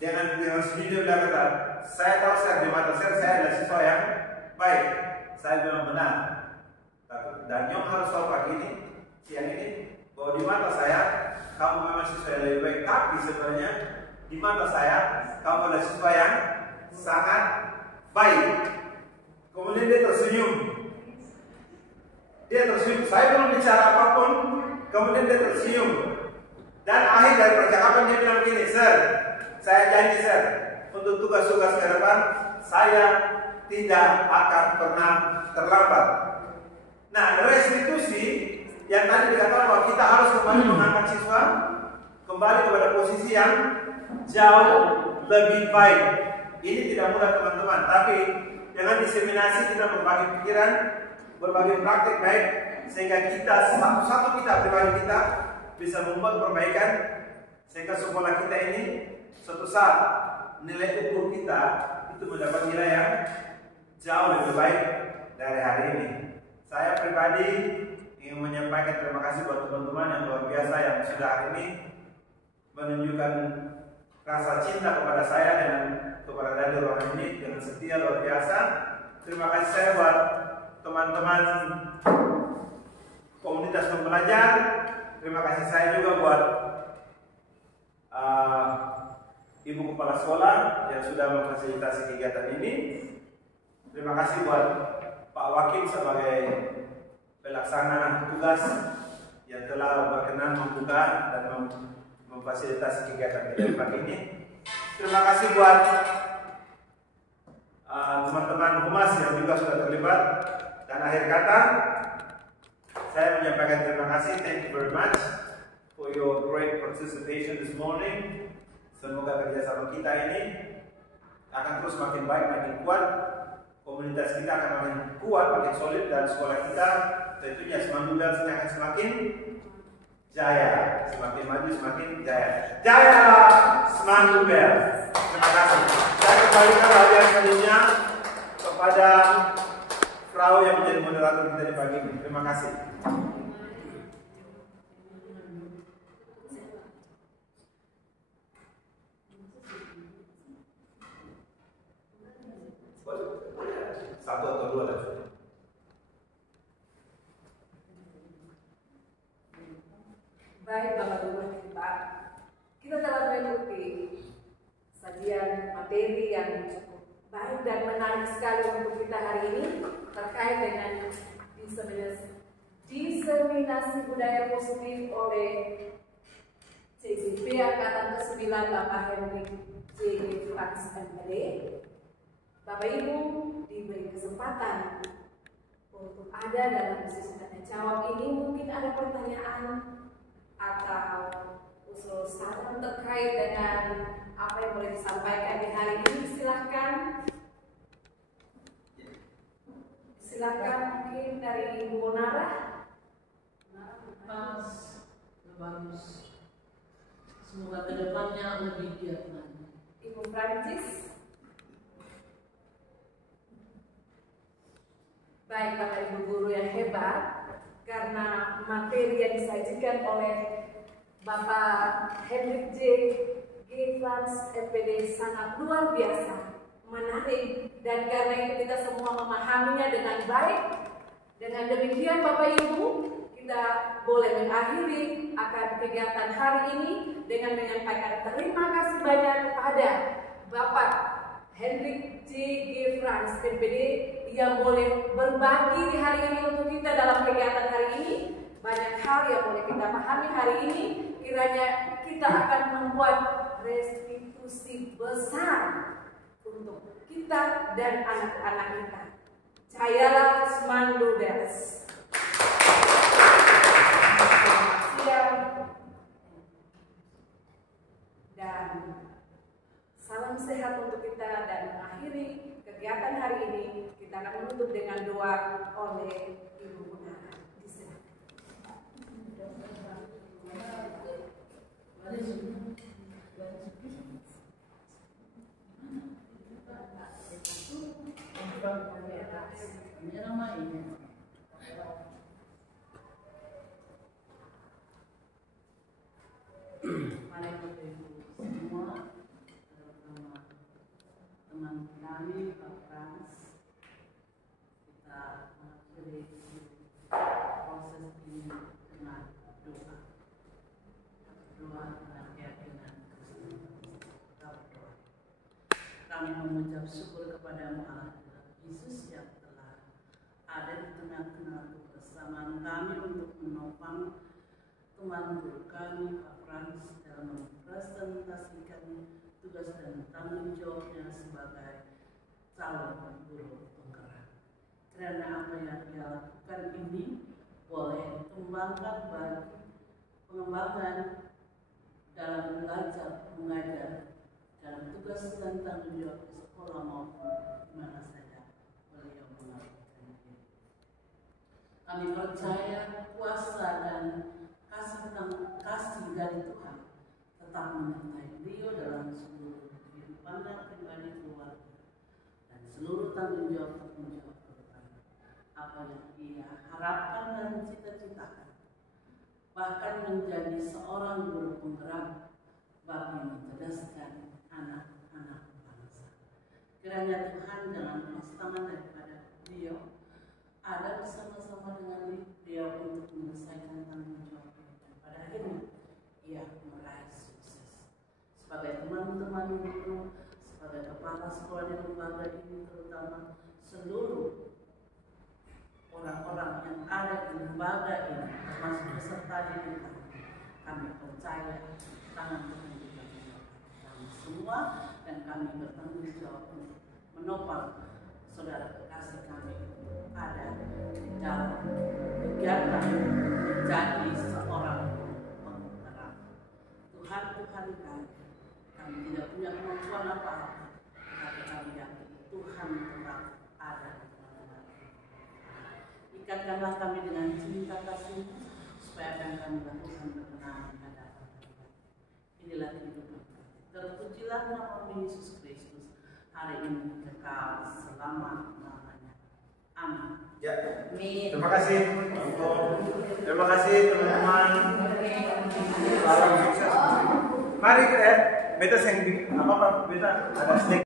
Dengan senyum dia bilang kata, saya tahu sir, di mata saya adalah siswa yang baik. Saya bilang benar. Dan Nyong harus tahu pagi ini, siang ini, bahwa di mata saya kamu memang siswa yang lebih baik, tapi sebenarnya di mata saya kamu adalah siswa yang sangat baik. Kemudian dia tersenyum. Saya belum bicara apapun, kemudian dia tersenyum. Dan akhir dari percakapan dia bilang begini, "Sir, saya janji sir, untuk tugas-tugas ke depan saya tidak akan pernah terlambat." Nah, restitusi yang tadi dikatakan bahwa kita harus kembali mengangkat siswa kembali kepada posisi yang jauh lebih baik. Ini tidak mudah teman-teman, tapi dengan diseminasi kita berbagi pikiran, berbagi praktik baik, sehingga kita satu-satu kita pribadi kita bisa membuat perbaikan, sehingga sekolah kita ini suatu saat nilai ukur kita itu mendapat nilai yang jauh lebih baik dari hari ini. Saya pribadi ingin menyampaikan terima kasih buat teman-teman yang luar biasa yang sudah hari ini menunjukkan rasa cinta kepada saya dan kepada Radio Ruang ini dengan setia luar biasa. Terima kasih saya buat teman-teman komunitas pembelajar. Terima kasih saya juga buat Ibu Kepala Sekolah yang sudah memfasilitasi kegiatan ini. Terima kasih buat Pak Wakil sebagai pelaksana tugas yang telah berkenan membuka dan memfasilitasi kegiatan pagi ini. Terima kasih buat teman-teman humas yang juga sudah terlibat. Dan akhir kata, saya menyampaikan terima kasih. Thank you very much for your great participation this morning. Semoga kerjasama kita ini akan terus makin baik, makin kuat. Komunitas kita akan makin kuat, makin solid, dan sekolah kita tentunya Semandu Bells akan semakin jaya, semakin maju, semakin jaya. Jaya Semandu Bells. Terima kasih. Saya kembalikan hadiah selanjutnya kepada Frau yang menjadi moderator kita di pagi ini. Terima kasih. Satu atau dua lah. Baik Bapak Ibu kita, kita telah mengikuti sajian materi yang cukup baik dan menarik sekali untuk kita hari ini terkait dengan diseminasi budaya positif oleh CCP Angkatan ke-9 Bapak Hendrik J. Frans MPD. Bapak Ibu diberi kesempatan untuk ada dalam sesi tanya jawab ini. Mungkin ada pertanyaan atau usul saran terkait dengan apa yang boleh disampaikan di hari ini. Silakan mungkin dari Ibu Bonara. Bagus. Semoga kedepannya lebih giat lagi. Ibu Prancis. Baik Bapak Ibu guru yang hebat, karena materi yang disajikan oleh Bapak Hendrik J. Frans MPD sangat luar biasa, menarik, dan karena itu kita semua memahaminya dengan baik. Dengan demikian Bapak Ibu, kita boleh mengakhiri akan kegiatan hari ini dengan menyampaikan terima kasih banyak kepada Bapak Hendrik J. Frans MPD yang boleh berbagi di hari ini untuk kita dalam kegiatan hari ini. Banyak hal yang boleh kita pahami hari ini. Kiranya kita akan membuat restitusi besar untuk kita dan anak-anak kita. Jayalah Semandu Bells. Siap. Dan salam sehat untuk kita, dan mengakhiri kegiatan hari ini kita akan menutup dengan doa oleh Ibu Bonara. Semua teman kami Pak Frans, kita mengakhiri Kami mengucap syukur kepadamu Allah Yesus yang telah ada di tengah-tengah kebersamaan kami untuk menopang teman guru kami Pak Frans dalam mempresentasikan tugas dan tanggung jawabnya sebagai calon guru penggerak. Karena apa yang dia lakukan ini boleh dikembangkan bagi pengembangan dalam belajar mengajar dalam tugas dan tanggung jawab di sekolah maupun di mana saja beliau melakukannya. Kami percaya kuasa dan kasih dari Tuhan tetap menyertai beliau dalam seluruh kehidupannya pribadi, keluarga, dan seluruh tanggung jawab ke depan. Apa yang ia harapkan dan cita-citakan, bahkan menjadi seorang guru penggerak bagi mencerdaskan anak-anak bangsa. Kiranya Tuhan dengan pasangan daripada beliau ada bersama-sama dengan beliau untuk menyelesaikan tanggung jawab dan pada akhirnya ia meraih sukses. Sebagai teman-teman guru, sebagai kepala sekolah di lembaga ini, terutama seluruh orang-orang yang ada di lembaga ini, termasuk peserta didik kami percaya tangan Tuhan juga kami semua, dan kami bertanggung jawab untuk menopang saudara kekasih kami ada di dalam kegiatan menjadi seorang penggerak. Tuhan kami tidak punya kemampuan apa-apa, tapi kami yakin Tuhan tetap ada di tengah-tengah. Ikatkanlah kami dengan cinta kasih, supaya apa yang kami lakukan berkenan di hadapan Tuhan. Inilah kehidupan kami. Terpujilah nama Yesus Kristus hari ini kekal selama-lamanya. Amin. Ya, terima kasih. Terima kasih teman-teman. Salam sukses. Mari kita beta yang apa beta ada snack.